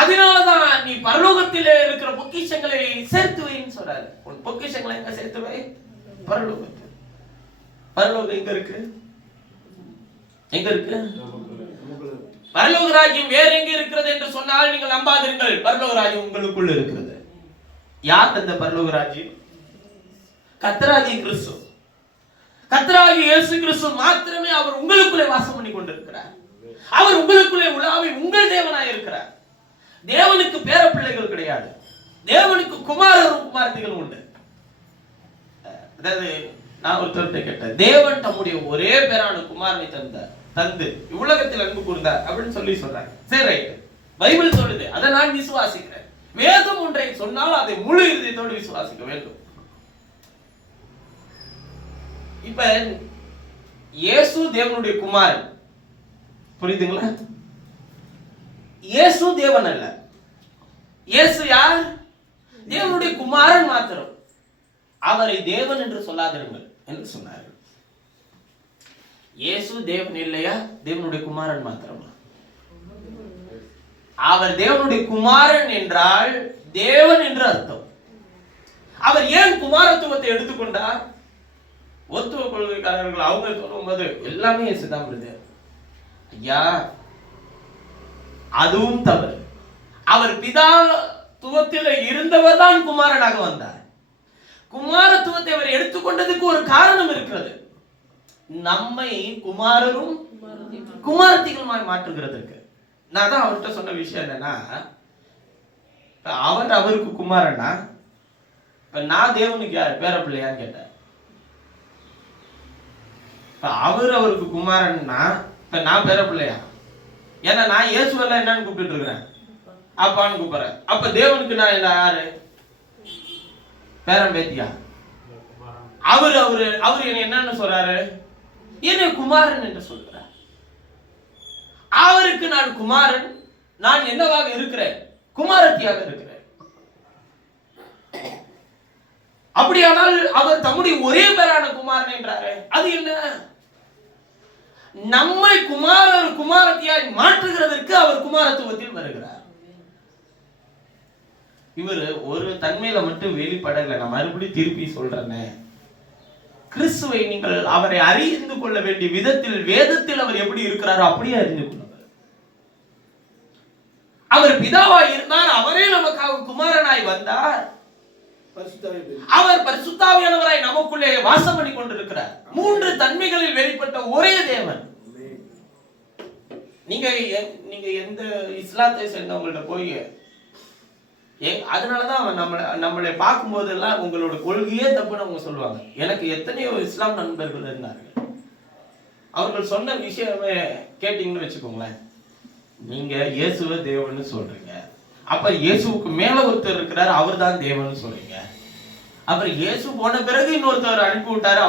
அதனாலதான் நீ பரலோகத்திலே இருக்கிற பொக்கிஷங்களை சேர்த்து வைன்னு சொல்றாரு. உன் பொக்கிஷங்களை எங்க சேர்த்து வை? பரலோகத்தில். பரலோகம் எங்க இருக்கு? எங்க இருக்கு? பரலோக ராஜ்யம் வேற எங்க இருக்கிறது என்று சொன்னால் நீங்கள் நம்பாதீர்கள். பரலோக ராஜ்யம் உங்களுக்குள்ள இருக்கிறது. யார் அந்த பரலோக ராஜ்யம்? கர்த்தராகிய கிறிஸ்து. கர்த்தராகிய இயேசு கிறிஸ்து மாத்திரமே அவர் உங்களுக்குள்ளே வாசம் பண்ணி கொண்டிருக்கிறார். அவர் உங்களுக்குள்ளே உலாவி உங்கள் தேவனாய் இருக்கிறார். தேவனுக்கு பேர பிள்ளைகள் கிடையாது. தேவனுக்கு குமாரரும் குமாரத்திகள் உண்டு. அதாவது நான் ஒருத்தர்கிட்ட கேட்டேன், தேவன் தம்முடைய ஒரே பேரான குமாரனை தந்து உலகத்தில் அன்பு கூர்ந்தார் அப்படின்னு சொல்லி சொல்றாங்க. சரி, ரைட், பைபிள் சொல்லுது, அதை நான் விசுவாசிக்கிறேன். வேதம் ஒன்றை சொன்னால் அதை முழு இதயத்தோடு விசுவாசிக்க வேண்டும். இப்ப இயேசு தேவனுடைய குமாரன், புரியுதுங்களா? இயேசு தேவன் அல்ல. இயேசு யார்? தேவனுடைய குமாரன் மாத்திரம். அவரை தேவன் என்று சொல்லாதிருங்கள் என்று சொன்னார். இயேசு தேவன் இல்லையா? தேவனுடைய குமாரன் மாத்திரமா? அவர் தேவனுடைய குமாரன் என்றால் தேவன் என்று அர்த்தம். அவர் ஏன் குமாரத்துவத்தை எடுத்துக்கொண்டார்? ஒத்துவ கொள்கைக்காரர்கள் அவங்க சொல்லும்போது எல்லாமே இயேசுதான் வருது. ஐயா, அதுவும் தவறு. அவர் பிதாத்துவத்தில் இருந்தவர் தான் குமாரனாக வந்தார். குமாரத்துவத்தை அவர் எடுத்துக்கொண்டதுக்கு ஒரு காரணம் இருக்கிறது. நம்மை குமாரரும் குமாரத்திகளுமாய் மாற்றுகிறதுக்கு. நான் தான் அவர்கிட்ட சொன்ன விஷயம் என்னன்னா, அவர் அவருக்கு குமாரனா, நான் தேவனுக்கு யார் பேர பிள்ளையான்னு கேட்டேன். அவர் அவருக்கு குமாரன்னா இப்ப நான் பேர பிள்ளையா? ஏன்னா நான் இயேசுவெல்லாம் என்னன்னு கூப்பிட்டு இருக்கிறேன், அப்பான்னு கூப்பிடுறேன். அப்ப தேவனுக்கு நான் யாரு? பேரன் பேத்தியா? அவரு அவரு அவரு என்ன என்னன்னு சொல்றாரு? என்ன குமாரன் என்று சொல்றார். அவருக்கு நான் குமாரன், நான் என்னவாக இருக்கிறேன்? குமாரத்தியாக இருக்கிறேன். அப்படியானால் அவர் தம்முடைய ஒரே பேரான குமாரன் என்றாரு. அது என்ன? நம்மை குமாரத்தியாய் மாற்றுகிறதற்கு அவர் குமாரத்துவத்தில் வருகிறார். இவர் ஒரு தன்மையில மட்டும் வெளிப்படல. நான் மறுபடியும் திருப்பி சொல்றேனே, கிறிஸ்துவை நீங்கள் அவரை அறிந்து கொள்ள வேண்டிய விதத்தில் வேதத்தில் அவர் எப்படி இருக்கிறாரோ அப்படியே அறிந்து கொள்ளுங்கள். அவர் பிதாவாய் இருந்தார், அவரே நமக்காக குமாரனாய் வந்தார். அவர் பரிசுத்தாவியானவராய் நமக்குள்ளே வாசம் பண்ணி கொண்டிருக்கிறார். 3 தன்மைகளில் வெளிப்பட்ட ஒரே தேவன். நீங்க எந்த இஸ்லாத்தை சேர்ந்தவங்கள்ட்ட போய் அதனாலதான் நம்மளை பார்க்கும் போதெல்லாம் உங்களோட கொள்கையே தப்புன்னு அவங்க சொல்லுவாங்க. எனக்கு எத்தனையோ இஸ்லாம் நண்பர்கள் இருந்தார்கள். அவர்கள் சொன்ன விஷயமே கேட்டீங்கன்னு வச்சுக்கோங்களேன், நீங்க இயேசுவை தேவன்னு சொல்றீங்க, அப்ப இயேசுவுக்கு மேல ஒருத்தர் இருக்கிறார், அவர் தான் தேவன்னு சொல்றீங்க. அப்புறம் இயேசு போன பிறகு இன்னொருத்தர் அனுப்பி விட்டாரு,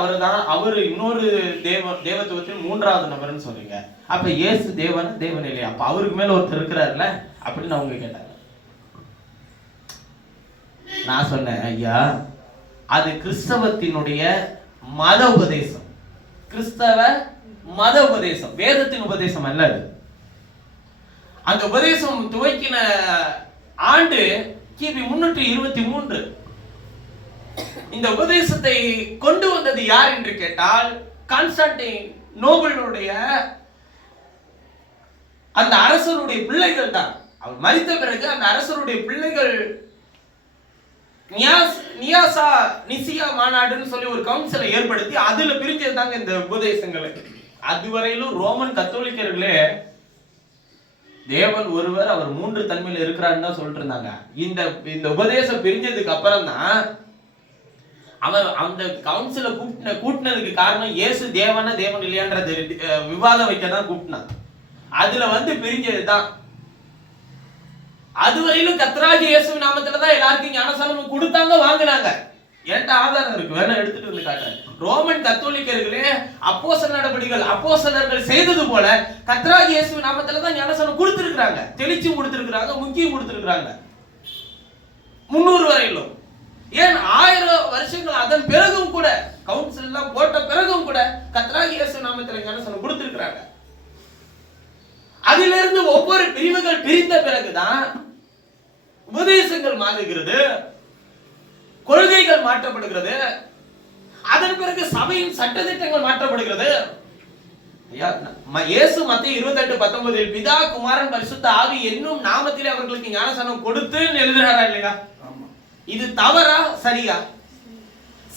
அவரு இன்னொரு தேவத்துவத்தில் 3வது நபர்னு சொல்றீங்க. அப்ப இயேசு தேவன் இல்லையா? அப்ப அவருக்கு மேல ஒருத்தர் இருக்கிறாருல அப்படின்னு அவங்க கேட்டாங்க. நான் சொன்னேன், ஐயா அது கிறிஸ்தவத்தினுடைய மத உபதேசம், கிறிஸ்தவ மத உபதேசம், வேதத்தின் உபதேசம் அல்ல. அந்த உபதேசம் துவக்கின ஆண்டு கிபி 323. இந்த உபதேசத்தை கொண்டு வந்தது யார் என்று கேட்டால் கான்ஸ்டன்டைன் நோபலுடைய அந்த அரசருடைய பிள்ளைகள் தான். அவர் மரித்த பிறகு அந்த அரசருடைய பிள்ளைகள் நிசியா மாநாடுன்னு சொல்லி ஒரு கவுன்சிலை ஏற்படுத்தி அதுல பிரிஞ்சது தாங்க இந்த உபதேசங்களை. அதுவரையிலும் ரோமன் கத்தோலிக்கர்களே தேவன் ஒருவர், அவர் 3 தன்மையில இருக்கிறான்னு தான் சொல்லிட்டு இருந்தாங்க. இந்த உபதேசம் பிரிஞ்சதுக்கு அப்புறம் தான் அவன் அந்த கவுன்சில கூட்டினதுக்கு காரணம் இயேசு தேவன் இல்லையான்ற விவாதம் வைக்கதான் கூட்டினான். அதுல பிரிஞ்சதுதான். அதுவரையிலும் கர்த்தராகிய இயேசுவின் நாமத்துல தான் எல்லாருக்கும் ஞானஸ்நானம் கொடுத்தாங்க, வாங்கினாங்க. என்கிட்ட ஆதாரம் இருக்கு, வேணா எடுத்துட்டு வந்து காட்டுறேன். ரோமன் கத்தோலிக்கர்களே அப்போஸ்தலர் நடபடிகள் அப்போஸ்தலர்கள் செய்தது போல கர்த்தராகிய இயேசுவின் நாமத்துல தான் ஞானஸ்நானம் கொடுத்திருக்காங்க, தெளிச்சும் கொடுத்திருக்காங்க, முக்கியம் கொடுத்திருக்காங்க. 300 வரையிலும், ஏன் 1000 வருஷங்கள் அதன் பிறகும் கூட, கவுன்சில் எல்லாம் போட்ட பிறகும் கூட கர்த்தராகிய இயேசு நாமத்துல ஞானஸ்நானம் கொடுத்திருக்காங்க. அதிலிருந்து ஒவ்வொரு பிரிவுகள் பிரிந்த பிறகுதான் உபதேசங்கள் மாறுகிறது, கொள்கைகள் மாற்றப்படுகிறது, அதன் பிறகு சபையின் சட்டதிட்டங்கள் மாற்றப்படுகிறது. இயேசு மத்தேயு 28:19 பிதா குமாரன் பரிசுத்த ஆவி என்னும் நாமத்திலே அவர்களுக்கு ஞானஸ்நானம் கொடுத்து எழுதுறாரா இல்லையா? இது தவறா சரியா?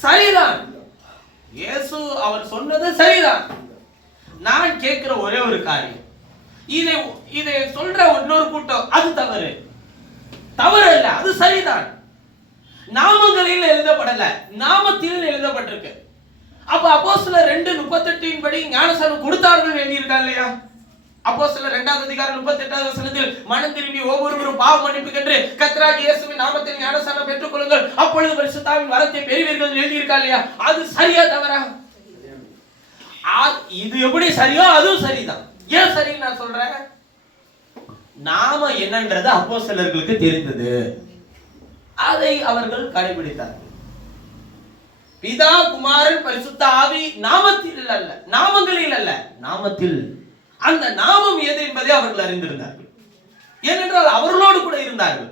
சரிதான். இயேசு அவர் சொன்னது சரிதான். நான் கேட்கிற ஒரே ஒரு காரியம், இதை சொல்ற இன்னொரு கூட்டம் அது தவறு அல்ல, அது சரிதான். நாமங்களில் எழுதப்படல, நாமத்தில் எழுதப்பட்டிருக்கு. அப்ப அப்போஸ்தலர் 2:38 படி ஞானஸ்நானம் கொடுத்தார்கள் எழுதியிருக்கா இல்லையா? அப்போஸ்தலர் 2வது அதிகாரம் 38வது வசனத்தில் மனம் திரும்பி ஒவ்வொருவரும் பாவ மன்னிப்பு கண்டு கர்த்தராகிய இயேசுவின் நாமத்தில் ஞானஸ்நானம் பெற்றுக் கொள்ளுங்கள், அப்பொழுது பரிசுத்தாவின் வரத்தை பெறுவீர்கள் எழுதியிருக்கா இல்லையா? அது சரியா தவறா? இது எப்படி சரியோ அதுவும் சரிதான். ஏன் சரி நான் சொல்றேன்? நாம என்னன்றது அப்போஸ்தலர்களுக்கு தெரிந்தது, அதை அவர்கள் கடைபிடித்தார்கள். பிதா குமாரன் பரிசுத்த ஆவி நாமத்தில் அல்ல, நாமங்களில் அல்ல, நாமத்தில். அந்த நாமம் எது என்பதை அவர்கள் அறிந்திருந்தார்கள். ஏனென்றால் அவர்களோடு கூட இருந்தார்கள்.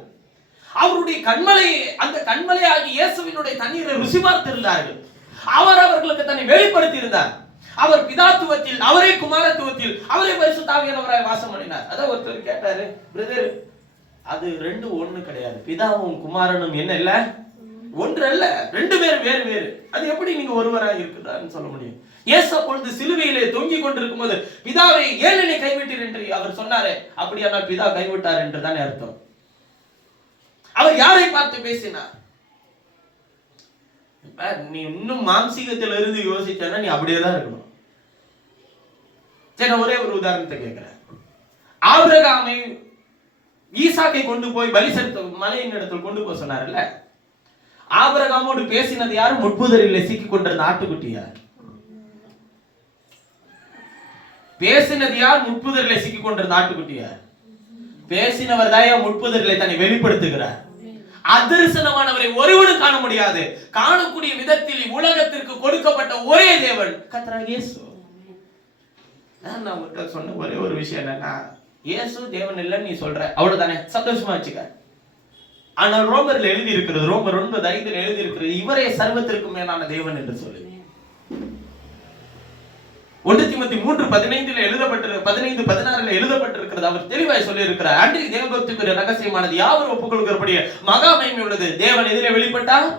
அவருடைய கண்மலை, அந்த கண்மலை ஆகிய இயேசுவினுடைய தண்ணீரை ருசி பார்த்திருந்தார்கள். அவர் அவர்களுக்கு தன்னை வெளிப்படுத்தி இருந்தார். அவர் பிதாத்துவத்தில், அவரே குமாரத்துவத்தில், அவரே பரிசுத்த ஆவியானவராய் வாசம் பண்ணினார். அதான் ஒருத்தர் கேட்டாரு, பிரதர் அது 2 ஒண்ணு கிடையாது, பிதாவும் குமாரனும் என்ன இல்ல ஒன்று அல்ல, 2 பேர் வேறு வேறு. அது எப்படி நீங்க ஒருவராய் இருக்கிறார்னு சொல்ல முடியும்? இயேசு அப்பொழுது சிலுவையிலே தொங்கிக் கொண்டிருக்கும் போது பிதாவை ஏன் என்னை கைவிட்டீர் என்று அவர் சொன்னாரே, அப்படியானால் பிதா கைவிட்டார் என்று தானே அர்த்தம். அவர் யாரை பார்த்து பேசினார்? நீ இன்னும் மாம்சீகத்தில் இருந்து யோசிச்சா நீ அப்படியே தான் இருக்கணும். சரி, ஒரே ஒரு உதாரணத்தை கேட்கிறேன். ஆபிரகாமை ஈசாக்கை கொண்டு போய் பலி செலுத்த மலையின் இடத்தில் கொண்டு போய் சொன்னார்ல, ஆபிரகாமோடு பேசினது யார்? முட்புதரில் சிக்கிக் கொண்டிருந்த ஆட்டுக்குட்டி யார்? பேசினது யார்? முட்புதரில் சிக்கிக் கொண்டிருந்த ஆட்டுக்குட்டி யார்? பேசினவர் தான் முட்புதரிலே தன்னை வெளிப்படுத்துகிறார். அதர்சனமானவரை ஒருவனும் காண முடியாது. காணக்கூடிய விதத்தில் உலகத்திற்கு கொடுக்கப்பட்ட ஒரே தேவன் கர்த்தராகிய இயேசு. நான் உங்கள்கிட்ட சொன்ன ஒரே ஒரு விஷயம் என்னன்னா, இயேசு தேவன் இல்லைன்னு நீ சொல்ற, அவ்வளவுதானே, சந்தோஷமா வச்சுக்க. ஆனால் ரோமர்ல எழுதி இருக்கிறது, ரோமர் 9:5 எழுதி இருக்கிறது, இவரே சர்வத்திற்கு மேலான தேவன் என்று சொல்லி. 1 தீமோத்தேயு 3:15 15:16 எழுதப்பட்டிருக்கிறது. அவர் தெளிவாய் சொல்லி இருக்கிறார், அன்றைய தேவபக்திக்குரிய ரகசியமானது யாவர் ஒப்புக்கொள்கிறபடிய மகா மகிமை உள்ளது. தேவன் எதிலே வெளிப்பட்டார்?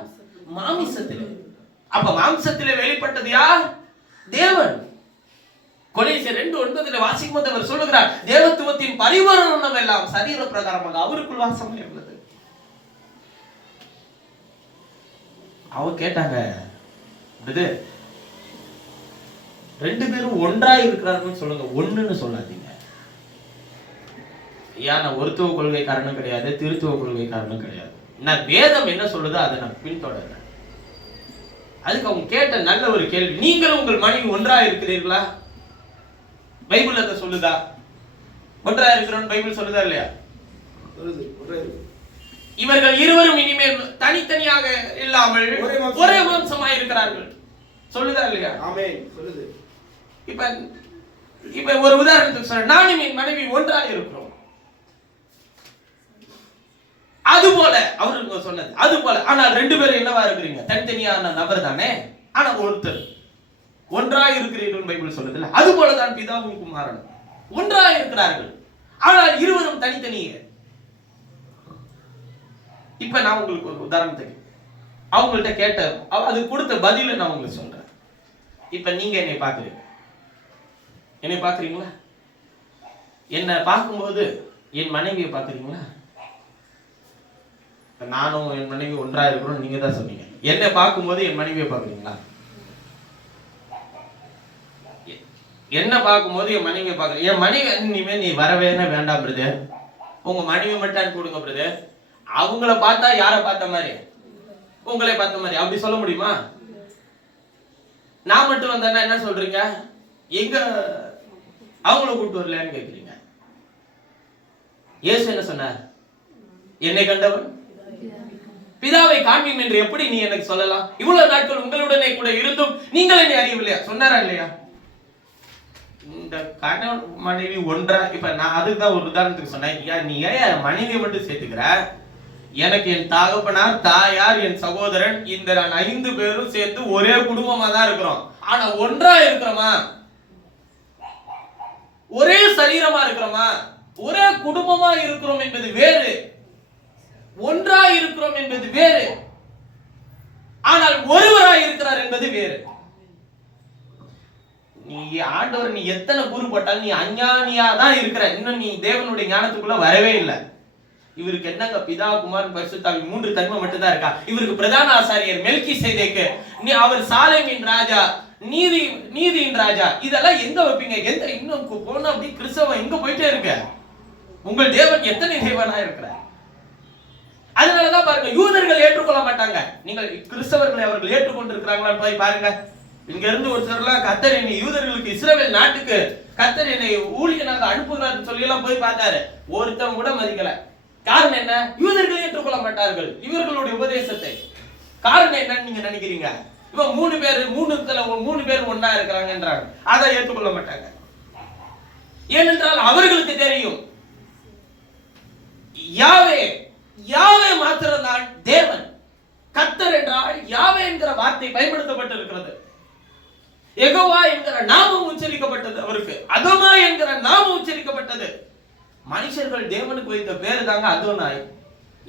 மாமிசத்திலே. அப்ப மாம்சத்திலே வெளிப்பட்டது யார்? தேவன். கொலோசியர் 2:9 வாசிக்கும் போது அவர் சொல்லுகிறார், தேவத்துவத்தின் பரிபூரணம் எல்லாம் சரீர பிரகாரமாக அவருக்குள் வாசம் உள்ளது. அவங்க கேட்டாங்க, இது ரெண்டு பேரும் ஒன்றா இருக்கிறார்கள் சொல்லுங்க, ஒண்ணுன்னு சொல்லாதீங்க. ஏன் நான் ஒருத்துவ கொள்கை காரணம் கிடையாது, திருத்துவ கொள்கை காரணம் கிடையாது. நான் வேதம் என்ன சொல்லுதோ அதை நான் பின்தொடர்றேன். அதுக்கு அவங்க கேட்ட நல்ல ஒரு கேள்வி, நீங்களும் உங்கள் மனைவி ஒன்றா இருக்கிறீர்களா? பைபிள் அதை சொல்லுதா? ஒன்றா இருக்கிறோம் பைபிள் சொல்லுதா இல்லையா? இவர்கள் இருவரும் இனிமேல் தனித்தனியாக இல்லாமல் ஒரே வம்சமாய் இருக்கிறார்கள் சொல்லுதா இல்லையா? ஆமென் சொல்லுது. இப்ப ஒரு உதாரணத்துக்கு சொல்றேன், நானும் என் மனைவி ஒன்றாக இருக்கிறோம். அதுபோல அவருக்கு சொன்னது அதுபோல. ஆனால் ரெண்டு பேரும் என்னவா இருக்கிறீங்க? தனித்தனியான நபர் தானே, ஆனா ஒருத்தர் ஒன்றாக இருக்கிறீர்கள் பைபிள் சொல்லுதுல்ல. அது போலதான் பிதாவும் குமாரனும் ஒன்றாக இருக்கிறார்கள், ஆனால் இருவரும் தனித்தனியே. இப்ப நான் உங்களுக்கு ஒரு உதாரணத்துக்கு அவங்கள்ட்ட கேட்ட அது கொடுத்த பதில நான் உங்களுக்கு சொல்றேன். இப்ப நீங்க என்னை பாக்குறீங்களா? என்னை பார்க்கும்போது என் மனைவியை பாக்குறீங்களா? நானும் என் மனைவி ஒன்றா இருக்கிறோம் நீங்க தான் சொன்னீங்க. என்னை பார்க்கும்போது என் மனைவியை பாக்குறீங்களா? என்ன பார்க்கும்போது என் மனைவியை பாக்குறேன். என் மனைவி இனிமே நீ வரவே வேண்டாம் பிரதர், உங்க மனைவி மட்டும் அனுப்பி கொடுங்க பிரதர். அவங்கள பார்த்தா யாரை பார்த்த மாதிரி? உங்களே பார்த்த மாதிரி. அப்படி சொல்ல முடியுமா? நான் மட்டும் வந்தேன்னா என்ன சொல்றீங்க? எங்க அவங்கள கூட்டு வரலன்னு கேட்கிறீங்க. இயேசு என்ன சொன்னார்? என்னை கண்டவன் பிதாவை காண்பீன் என்று எப்படி நீ எனக்கு சொல்லலாம்? இவ்வளவு நாட்கள் உங்களுடனே கூட இருந்தும் நீங்கள் என்னை அறியவில்லையா? சொன்னாரா இல்லையா? இந்த கணவன் மனைவி ஒன்றா. இப்ப நான் அதுக்குதான் ஒரு உதாரணத்துக்கு சொன்னேன். நீ ஏன் மனைவியை மட்டும் சேர்த்துக்கிற? எனக்கு என் தகப்பனார், தாயார், என் சகோதரன், இந்த 5 பேரும் சேர்ந்து ஒரே குடும்பமா தான் இருக்கிறோம். ஆனா ஒன்றா இருக்கிறோமா? ஒரே சரீரமா இருக்கிறோமா? ஒரே குடும்பமா இருக்கிறோம் என்பது வேறு, ஒன்றா இருக்கிறோம் என்பது வேறு. ஆனால் ஒருவராய் இருக்கிறார் என்பது வேறு. நீ ஆண்டவர் நீ எத்தனை கூறு போட்டாலும் நீ அஞ்ஞானியா தான் இருக்கிற. இன்னும் நீ தேவனுடைய ஞானத்துக்குள்ள வரவே இல்லை. இவருக்கு என்னங்க பிதா குமாரன் பரிசுத்த ஆவி 3 தன்மை மட்டும் தான் இருக்கா? இவருக்கு பிரதான ஆசாரியர் மெல்கிசேதேக்கு, அவர் சாலேமின் ராஜா, நீதியின் ராஜா. இதெல்லாம் எங்க வைப்பீங்க? எந்த இன்னும் போனா அப்படி கிறிஸ்தவம் எங்க போயிட்டே இருக்க? உங்கள் தேவன் எத்தனை தேவனா இருக்கிறார்? அதனாலதான் பாருங்க, யூதர்கள் ஏற்றுக்கொள்ள மாட்டாங்க. நீங்கள் கிறிஸ்தவர்களை அவர்கள் ஏற்றுக்கொண்டு இருக்கிறாங்களான்னு போய் பாருங்க. இங்க இருந்து ஒருத்தர்லாம் கர்த்தர் என்னை யூதர்களுக்கு இஸ்ரவேல் நாட்டுக்கு கர்த்தர் என்னை ஊழியனாக அனுப்புகிறார் சொல்லி எல்லாம் போய் பார்த்தாரு. ஒருத்தவங்க கூட மதிக்கல. காரணம் என்ன? யூதர்கள் ஏற்றுக்கொள்ள மாட்டார்கள் இவர்களுடைய உபதேசத்தை. காரணம் என்னன்னு நீங்க நினைக்கிறீங்க? இவன் 3 பேர் ஒன்னா இருக்கிறாங்கன்றாங்க, அதை ஏற்றுக்கொள்ள மாட்டாங்க. ஏனென்றால் அவர்களுக்கு தெரியும் யாவே மாத்திரம் தான் தேவன். கர்த்தர் என்றால் யாவே என்கிற வார்த்தை பயன்படுத்தப்பட்டிருக்கிறது. யெகோவா என்கிற நாமம் உச்சரிக்கப்பட்டது, அவருக்கு அதோனாய் என்கிற நாமம் உச்சரிக்கப்பட்டது. மனுஷர்கள் தேவனுக்கு வைத்த பேரு தாங்க அதோனாய்.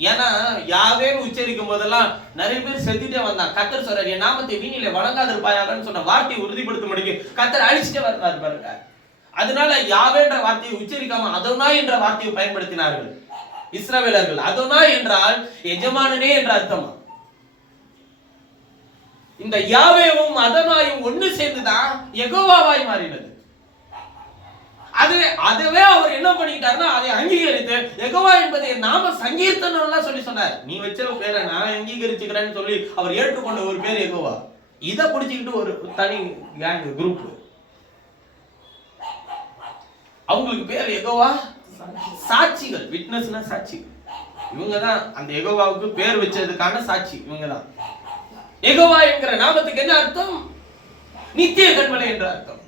ஏன்னா யாவேன்னு உச்சரிக்கும் போதெல்லாம் நிறைய பேர் செத்துட்டே வந்தான். கர்த்தர் சொல்றாரு, என் நாமத்தை வீணிலே வழங்காதிருப்பாயாகன்னு சொன்ன வார்த்தையை உறுதிப்படுத்த முடியும். கர்த்தர் அழிச்சுட்டே வர்றாரு பாருங்க. அதனால யாவேன்ற வார்த்தையை உச்சரிக்காம அதோனாய் என்ற வார்த்தையை பயன்படுத்தினார்கள் இஸ்ரவேலர்கள். அதோனாய் என்றால் எஜமானனே என்ற அர்த்தமா. இந்த யாவேவும் அதோனாயும் ஒண்ணு சேர்ந்துதான் யெகோவாவாய் மாறினது. அதுவே அவர் என்ன பண்ணிட்டாருன்னா அதை அங்கீகரித்து யெகோவா என்பதை நாம சங்கீர்த்தனம் சொல்லி சொன்னார். நீ வச்ச பேரை நான் அங்கீகரிச்சுக்கிறேன்னு சொல்லி அவர் ஏற்றுக்கொண்ட ஒரு பேர் யெகோவா. இதை பிடிச்சிக்கிட்டு ஒரு தனி கேங் குரூப், அவங்களுக்கு பேர் யெகோவா சாட்சிகள். விட்னஸ்னா சாட்சி. இவங்க தான் அந்த யெகோவாவுக்கு பேர் வச்சதுக்கான சாட்சி. இவங்க தான். யெகோவா என்கிற நாமத்துக்கு என்ன அர்த்தம்? நித்திய கன்மலை என்ற அர்த்தம்.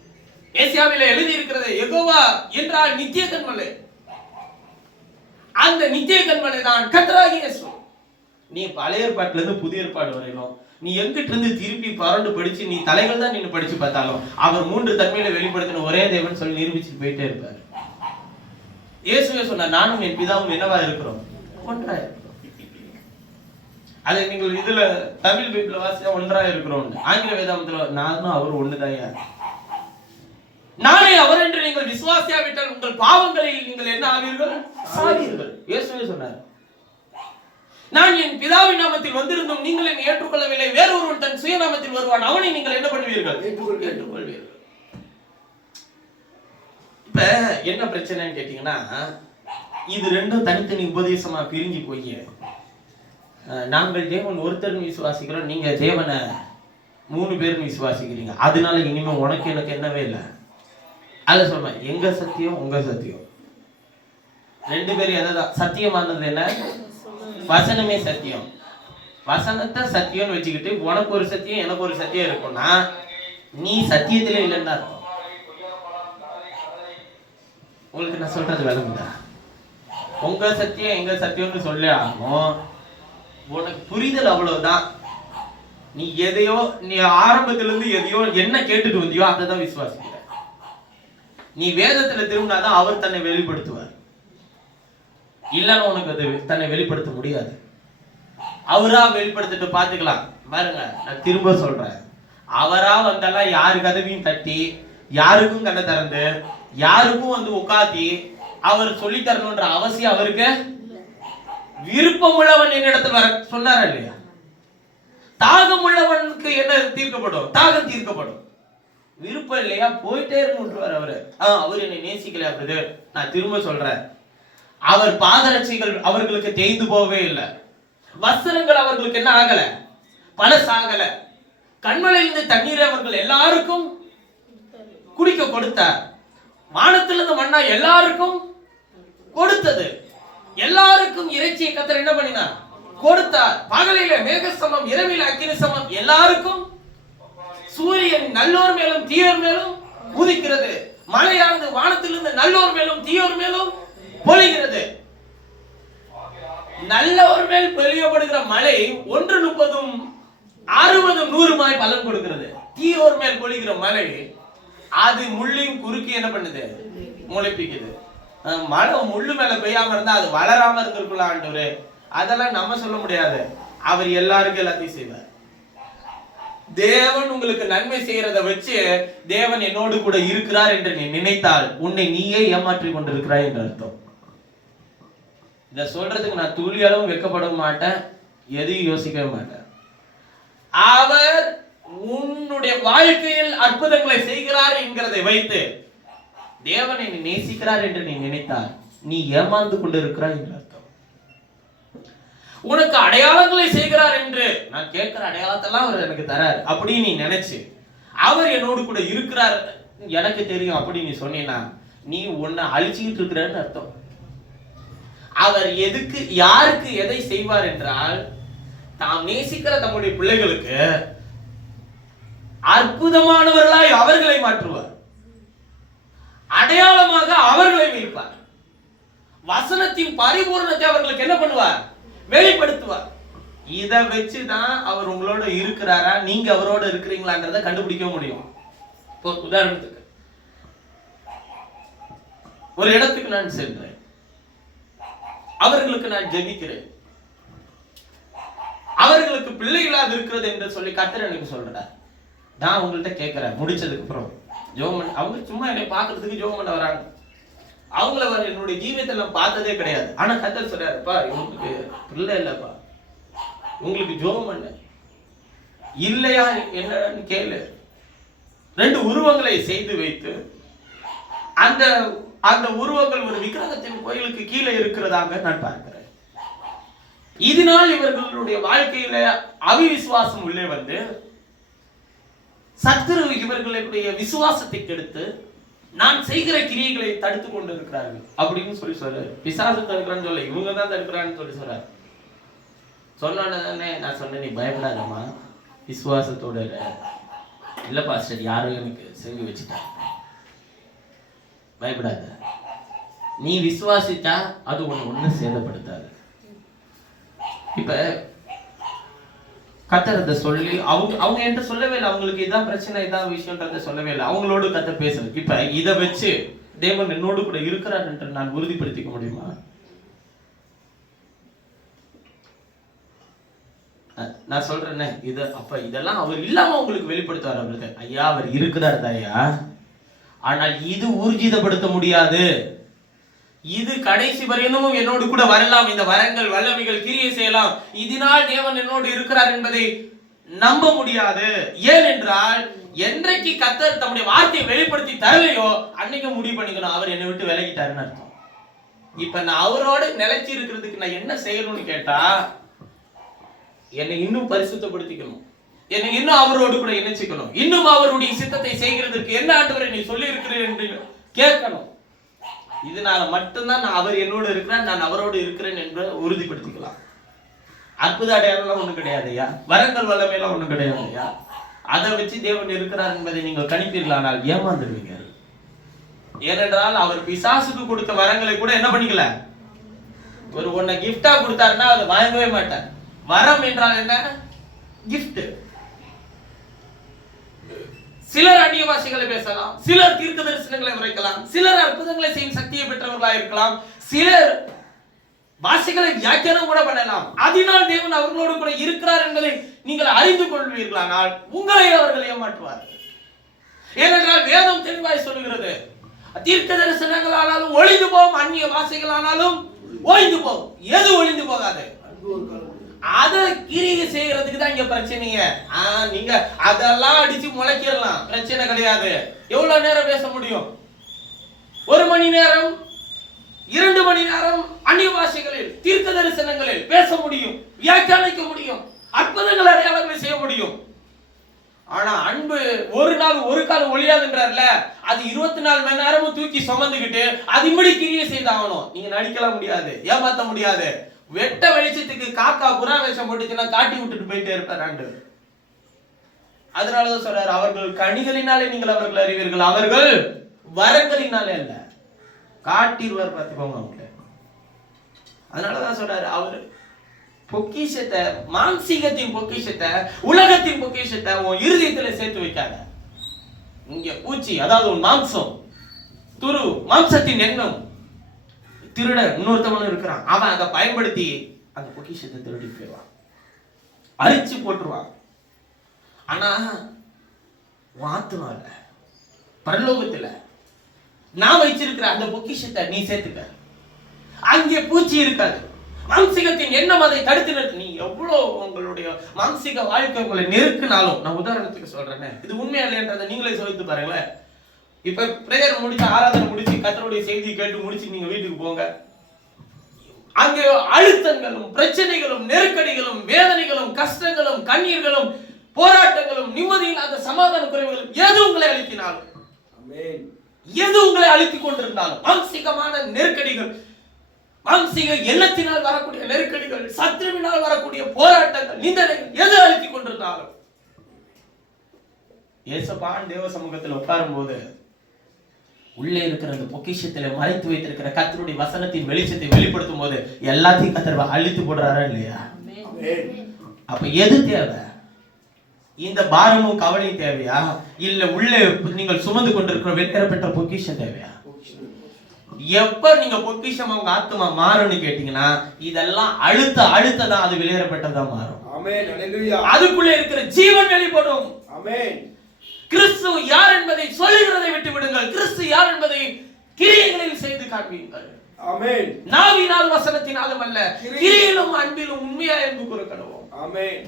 ஏசாயாவிலே எழுதி இருக்கிறது யெகோவா என்றால் நித்திய கன்மலை. அந்த நித்திய கன்மலை தான் கர்த்தராகிய இயேசு. நீ பழைய ஏற்பாட்டுல இருந்து புதிய ஏற்பாடு வரையிலும் நீ எங்கிட்ட இருந்து திருப்பி பரண்டு படிச்சு நீ தலைகள் தான் நின்று படிச்சு பார்த்தாலும் அவர் 3 தன்மையில வெளிப்படுத்தின ஒரே தேவன் சொல்லி நிரூபிச்சுட்டு போயிட்டே இருப்பார். இயேசுவே சொன்னார், நானும் என் பிதாவும் என்னவா இருக்கிறோம்? ஒன்றாய் இருக்கிறோம். அதை நீங்கள் இதுல தமிழ் பைபிள்ல வாசிச்சா ஒன்றாய் இருக்கிறோம். ஆங்கில வேதாகமத்துல நானும் அவர் ஒண்ணுதாயா. நானே அவர் என்று நீங்கள் விசுவாசியாவிட்டால் உங்கள் பாவங்களில் நீங்கள் என்ன ஆவீர்கள்? சாவீர்கள். இயேசுவே சொன்னார், நான் என் பிதாவின் நாமத்தில் வந்திருந்தும் நீங்கள் என்னை ஏற்றுக்கொள்ளவில்லை, வேறொருவன் தன் சுயநாமத்தில் வருவான், அவனை நீங்கள் என்ன பண்ணுவீர்கள்? ஏற்றுக்கொள்வீர்கள். இப்ப என்ன பிரச்சனைன்னு கேட்டீங்கன்னா, இது ரெண்டும் தனித்தனி உபதேசமா பிரிஞ்சு போய் நாங்கள் தேவன் ஒருத்தர் விசுவாசிக்கிறோம், நீங்க தேவனை 3 பேரும் விசுவாசிக்கிறீங்க, அதனால இனிமே உனக்கு எனக்கு என்னவே இல்லை. அதை சொல்றேன், எங்க சத்தியம் உங்க சத்தியம் 2 பேரும் எதான் சத்தியமானது? என்ன? வசனமே சத்தியம். வசனத்தை சத்தியம்னு வச்சுக்கிட்டு உனக்கு ஒரு சத்தியம் எனக்கு ஒரு சத்தியம் இருக்கும்னா நீ சத்தியத்திலே இல்லைன்னு அர்த்தம். உங்களுக்கு நான் சொல்றது விளங்குதா? உங்க சத்தியம் எங்க சத்தியம்னு சொல்லி ஆகும். உனக்கு புரிதல் அவ்வளவுதான். நீ எதையோ நீ ஆரம்பத்துல இருந்து எதையோ என்ன கேட்டுட்டு வந்தியோ அதை தான் விசுவாசிக்கிற. நீ வேதத்துல திரும்பினாதான் அவர் தன்னை வெளிப்படுத்துவார். இல்லன்னு உனக்கு அது தன்னை வெளிப்படுத்த முடியாது. அவரா வெளிப்படுத்திட்டு பாத்துக்கலாம். பாருங்க, நான் திரும்ப சொல்றேன், அவரா வந்தெல்லாம் யாரு கதவையும் தட்டி யாருக்கும் கண்ணை திறந்து யாருக்கும் உட்காத்தி அவர் சொல்லி தரணும்ன்ற அவசியம் அவருக்கு. விருப்பம் உள்ளவன் என்னிடத்தில் வர சொன்னாரா இல்லையா? தாகம் உள்ளவனுக்கு என்ன தீர்க்கப்படும்? தாகம் தீர்க்கப்படும். விருப்பம் இல்லையா போயிட்டே இருக்கணும்ன்றார் அவரு. அவர் என்னை நேசிக்கல. அப்படி நான் திரும்ப சொல்றேன், அவர் பாதரட்சைகள் அவர்களுக்கு தேய்ந்து போகவே இல்லை. வஸ்திரங்கள் அவர்களுக்கு என்ன ஆகல? பழசாகல. கண்மலையிலிருந்து தண்ணீரை அவர்கள் எல்லாருக்கும் குடிக்க கொடுத்தார். வானத்திலிருந்து மண்ணா எல்லாருக்கும் கொடுத்தது. எல்லாருக்கும் இறைச்சியை கர்த்தர் என்ன பண்ணினார்? கொடுத்தார். பகலில மேக சமம், இரவில அக்கினி சமம். எல்லாருக்கும் சூரியன் நல்லோர் மேலும் தீயோர் மேலும் உதிக்கிறது. மழையானது வானத்திலிருந்து நல்லோர் மேலும் தீயோர் மேலும் பொழிகிறது. நல்லோர் மேல் பொழியப்படுகிற மழை 1 30 60 100 பலன் கொடுக்கிறது. தீயோர் மேல் பொழிகிற மழை அது முள்ளையும் குறுக்கி என்ன பண்ணுது? முளைப்பிக்குது. மழை முள்ளு மேல பெய்யாம இருந்தா அது வளராம இருந்திருக்கலாம் ஆண்டவரே. அதெல்லாம் நம்ம சொல்ல முடியாது. அவர் எல்லாருக்கும் எல்லாத்தையும் செய்வார். தேவன் உங்களுக்கு நன்மை செய்யறத வச்சு தேவன் என்னோடு கூட இருக்கிறார் என்று நீ நினைத்தால் உன்னை நீயே ஏமாற்றி கொண்டிருக்கிறாய் என்று அர்த்தம். இத சொல்றதுக்கு நான் துளி அளவும் வெட்கப்பட மாட்டேன், எதையும் யோசிக்கவே மாட்டேன். அவர் உன்னுடைய வாழ்க்கையில் அற்புதங்களை செய்கிறார் என்கிறதை வைத்து தேவனை நீ நேசிக்கிறார் என்று நீ நினைத்தால் நீ ஏமாந்து கொண்டிருக்கிறாய் என்று அர்த்தம். உனக்கு அடையாளங்களை செய்கிறார் என்று நான் கேட்கிற அடையாளத்தெல்லாம் அவர் எனக்கு தரார் அப்படி நீ நினைச்சு அவர் என்னோடு கூட இருக்கிறார் எனக்கு தெரியும் அப்படி நீ சொன்னீன்னா நீ உன்னை அழிச்சுக்கிட்டு இருக்கிறன்னு அர்த்தம். அவர் எதுக்கு யாருக்கு எதை செய்வார் என்றால் தாம் நேசிக்கிற தம்முடைய பிள்ளைகளுக்கு அற்புதமானவர்களாய் அவர்களை மாற்றுவார். அடையாளமாக அவர்களை வைப்பார். வசனத்தின் பரிபூர்ணத்தை அவர்களுக்கு என்ன பண்ணுவார்? வெளிப்படுத்துவார். இதை வச்சுதான் அவர் உங்களோட இருக்கிறாரா நீங்க அவரோட இருக்கிறீங்களான்றதை கண்டுபிடிக்க முடியும். உதாரணத்துக்கு ஒரு இடத்துக்கு நான் சென்றேன், அவர்களுக்கு நான் ஜெபிக்கிறேன், அவர்களுக்கு பிள்ளைகளாக இருக்கிறது என்று சொல்லி கர்த்தர் எனக்கு சொல்றார். நான் உங்கள்கிட்ட கேட்கிறேன் முடிச்சதுக்கு அப்புறம் ஜோமன் அவங்க சும்மா என்னை பார்க்கறதுக்கு ஜோமன் வராங்க. அவங்கள என்னுடைய ஜீவியத்தை நான் பார்த்ததே கிடையாது. ஆனா கர்த்தர் சொல்றாருப்பா உங்களுக்கு பிள்ளை இல்லப்பா, உங்களுக்கு ஜோமன் இல்லையா என்னன்னு கேளு. 2 உருவங்களை செய்து வைத்து அந்த அந்த உருவங்கள் ஒரு விக்கிரகத்தின் கோயிலுக்கு கீழே இருக்கிறதாக நான் பார்க்கிறேன். இதனால் இவர்களுடைய வாழ்க்கையில அவிவிசுவாசம் உள்ளே வந்து சத்துரு இவர்களுடைய விசுவாசத்தை கெடுத்து நான் செய்கிற கிரியைகளை தடுத்து கொண்டு இருக்கிறார்கள் அப்படின்னு சொல்லி சொல்றாரு. பிசாசு தடுக்கிறான்னு சொல்ல, இவங்க தான் தடுக்கிறான்னு சொல்லி சொல்றாரு. சொன்னோடனே நான் சொன்னேன், நீ பயப்படாதம்மா, விசுவாசத்தோட இல்ல பாஸ்டர், யாரும் எனக்கு செஞ்சு வச்சுட்டாங்க, பயப்படாத, நீ விசுவாசித்தா அது ஒண்ணு சேதப்படுத்தாது. இப்ப கத்தரத்தை சொல்லி அவங்க என்கிட்ட சொல்லவே இல்லை, அவங்களுக்கு இதான் பிரச்சனை இதான் விஷயம்ன்றத சொல்லவே இல்லை, அவங்களோடு கத்தர் பேசுறது. இப்ப இதை வச்சு தேவன் என்னோடு கூட இருக்கிறார் என்று நான் உறுதிப்படுத்திக்க முடியுமா? நான் சொல்றேன்னே, இது அப்ப இதெல்லாம் அவர் இல்லாம உங்களுக்கு வெளிப்படுத்துவார். அவருக்கு ஐயா அவர் இருக்கிறார் தாயா, ஆனால் இது ஊர்ஜிதப்படுத்த முடியாது, இது கடைசி வரையிலும் என்னோடு கூட வரலாம், இந்த வரங்கள் வல்லமைகள் கிரியை செய்யலாம், இதனால் தேவன் என்னோடு இருக்கிறார் என்பதை நம்ப முடியாது. ஏனென்றால் என்றைக்கு கர்த்தர் தம்முடைய வார்த்தையை வெளிப்படுத்தி தரலையோ அன்னைக்கு முடிவு பண்ணிக்கணும் அவர் என்னை விட்டு விலகிட்டாருன்னு அர்த்தம். இப்ப நான் அவரோட நிலைச்சி இருக்கிறதுக்கு நான் என்ன செய்யணும்னு கேட்டா, என்னை இன்னும் பரிசுத்தப்படுத்திக்கணும், என்னை இன்னும் அவரோடு கூட இணைச்சிக்கணும், இன்னும் அவருடைய சித்தத்தை செய்கிறதுக்கு என்ன ஆண்டவரை நீ சொல்லி இருக்கிறேன் என்று கேட்கணும். இதனால மட்டும்தான் நான் அவர் என்னோடு இருக்கிறேன், நான் அவரோடு இருக்கிறேன் என்று உறுதிப்படுத்திக்கலாம். அற்புத அடையாளம் ஒண்ணும் கிடையாது ஐயா, வரங்கள் வல்லமையெல்லாம் ஒண்ணும் கிடையாது ஐயா. அதை வச்சு தேவன் இருக்கிறார் என்பதை நீங்கள் கணிப்பீர்களானால் ஏமாந்துடுவீங்க. ஏனென்றால் அவர் பிசாசுக்கு கொடுத்த வரங்களை கூட என்ன பண்ணிக்கல, ஒரு ஒன்ன கிஃப்டா கொடுத்தாருன்னா அதை வாங்கவே மாட்டார். வரம் என்றால் என்ன? கிஃப்ட். சிலர் அந்நிய பாஷைகளை பேசலாம், சிலர் தீர்க்க தரிசனங்களை உரைக்கலாம், சிலர் அற்புதங்களை செய்யும் சக்தியை பெற்றவர்களாக இருக்கலாம், சிலர் பாஷைகளை வியாக்கியானம் கூட பண்ணலாம். அதனால் தேவன் அவர்களோடு கூட இருக்கிறார் என்பதை நீங்கள் அறிந்து கொள்வீர்களானால் உங்களை அவர்கள் ஏமாற்றுவார்கள். ஏனென்றால் வேதம் தெளிவாய் சொல்லுகிறது, தீர்க்க தரிசனங்கள் ஆனாலும் ஒளிந்து போகும், அந்நிய பாஷைகள் ஆனாலும் ஒளிந்து போகும். எது ஒளிந்து போகாது? அதை கிரியை செய்யறதுக்கு தான் இங்க பிரச்சனைங்க. நீங்க அதெல்லாம் அடிச்சு முளைக்கிடலாம், பிரச்சனை கிடையாது. எவ்வளவு நேரம் பேச முடியும்? 1 மணி நேரம், 2 மணி நேரம் அந்நிய பாஷைகளில் தீர்க்க தரிசனங்களில் பேச முடியும், வியாக்கியானிக்க முடியும், அற்புதங்கள் அடையாளங்களை செய்ய முடியும். ஆனா அன்பு ஒரு நாள் ஒரு கால் ஒளியாதுன்றார்ல, அது 24 மணி நேரமும் தூக்கி சுமந்துக்கிட்டு அது இப்படி கிரியை செய்தாகணும். நீங்க நடிக்கலாம் முடியாது, ஏமாத்த முடியாது. வெட்ட வெளிச்சத்துக்கு காக்கா புறா வேஷம் போட்டுச்சுன்னா காட்டி விட்டுட்டு போயிட்டே இருப்பார் ஆண்டவர். அதனாலதான் சொல்றாரு, அவர்கள் கனிகளினாலே நீங்கள் அவர்கள் அறிவீர்கள், அவர்கள் வரங்களினாலே அல்ல. காட்டிடுவார் பார்த்துக்கோங்க அவங்கள. அதனாலதான் சொல்றாரு, அவர் பொக்கிஷத்தை, மாம்சீகத்தின் பொக்கிஷத்தை, உலகத்தின் பொக்கிஷத்தை உன் இருதயத்துல சேர்த்து வைக்காத. இங்க பூச்சி, அதாவது உன் மாம்சம், துரு, மாம்சத்தின் எண்ணம், திருட இன்னொருத்தவனும் இருக்கிறான், அவன் அதை பயன்படுத்தி அந்த பொக்கிஷத்தை திருடி போயிடுவான், அழிச்சு போட்டுருவான். ஆனா ஆத்துமால பரலோகத்துல நான் வச்சிருக்கிற அந்த பொக்கிஷத்தை நீ சேர்த்துக்க, அங்கே பூச்சி இருக்காது. மாம்சீகத்தின் எண்ணம் அதை தடுத்து நிறுத்து. நீ எவ்வளவு உங்களுடைய மாம்சீக வாழ்க்கை உங்களை நெருக்கினாலும், நான் உதாரணத்துக்கு சொல்றேன், இது உண்மையா இல்லைன்றதை நீங்களே சொல்லிட்டு பாருங்களேன். இப்ப பிரேயர் முடிச்சு, ஆராதனை முடிச்சு, கர்த்தருடைய செய்தியை கேட்டு முடிச்சு நீங்க வீட்டுக்கு போங்க. அங்கே அழுத்தங்களும் பிரச்சனைகளும் நெருக்கடிகளும் வேதனைகளும் கஷ்டங்களும் கண்ணீர்களும் போராட்டங்களும் நிம்மதியில்லாத சமாதான குறைவுகளும் எது உங்களை அழுத்தினாலும், எது உங்களை அழுத்திக் கொண்டிருந்தாலும், மாம்சீகமான நெருக்கடிகள், மாம்சீக எண்ணத்தினால் வரக்கூடிய நெருக்கடிகள், சத்துருவினால் வரக்கூடிய போராட்டங்கள், நிந்தனைகள் எது அழுத்திக் கொண்டிருந்தாலும், ஏசப்பான் தேவ சமூகத்தில் உட்காரும் போது உள்ளே இருக்கிற அந்த பொக்கிஷத்துல மறைத்து வைத்திருக்கிற கர்த்தருடைய வசனத்தின் வெளிச்சத்தை வெளிப்படுத்தும் போது எல்லாத்தையும் கர்த்தர் அழித்து போடுறாரா இல்லையா? அப்ப எது தேவை? இந்த பாரமும் கவலையும் தேவையா, இல்ல உள்ளே நீங்கள் சுமந்து கொண்டிருக்கிற வெட்டப்பட்ட பொக்கிஷம் தேவையா? எப்ப நீங்க பொக்கிஷம் அவங்க ஆத்மா மாறும்னு கேட்டீங்கன்னா, இதெல்லாம் அழுத்ததான் அது வெளியேறப்பட்டதா மாறும். அதுக்குள்ளே இருக்கிற ஜீவன் வெளிப்படும். கிறிஸ்து யார் என்பதை சொல்லுகிறதை விட்டு விடுங்கள், கிறிஸ்து யார் என்பதை கிரியைகளில் செய்து காண்பீர்கள். ஆமென். நாவினால் வசனத்தினாலும் அல்ல, கிரியையிலும் அன்பிலும் உண்மையா என்று கூறக்கடவோம். ஆமென்.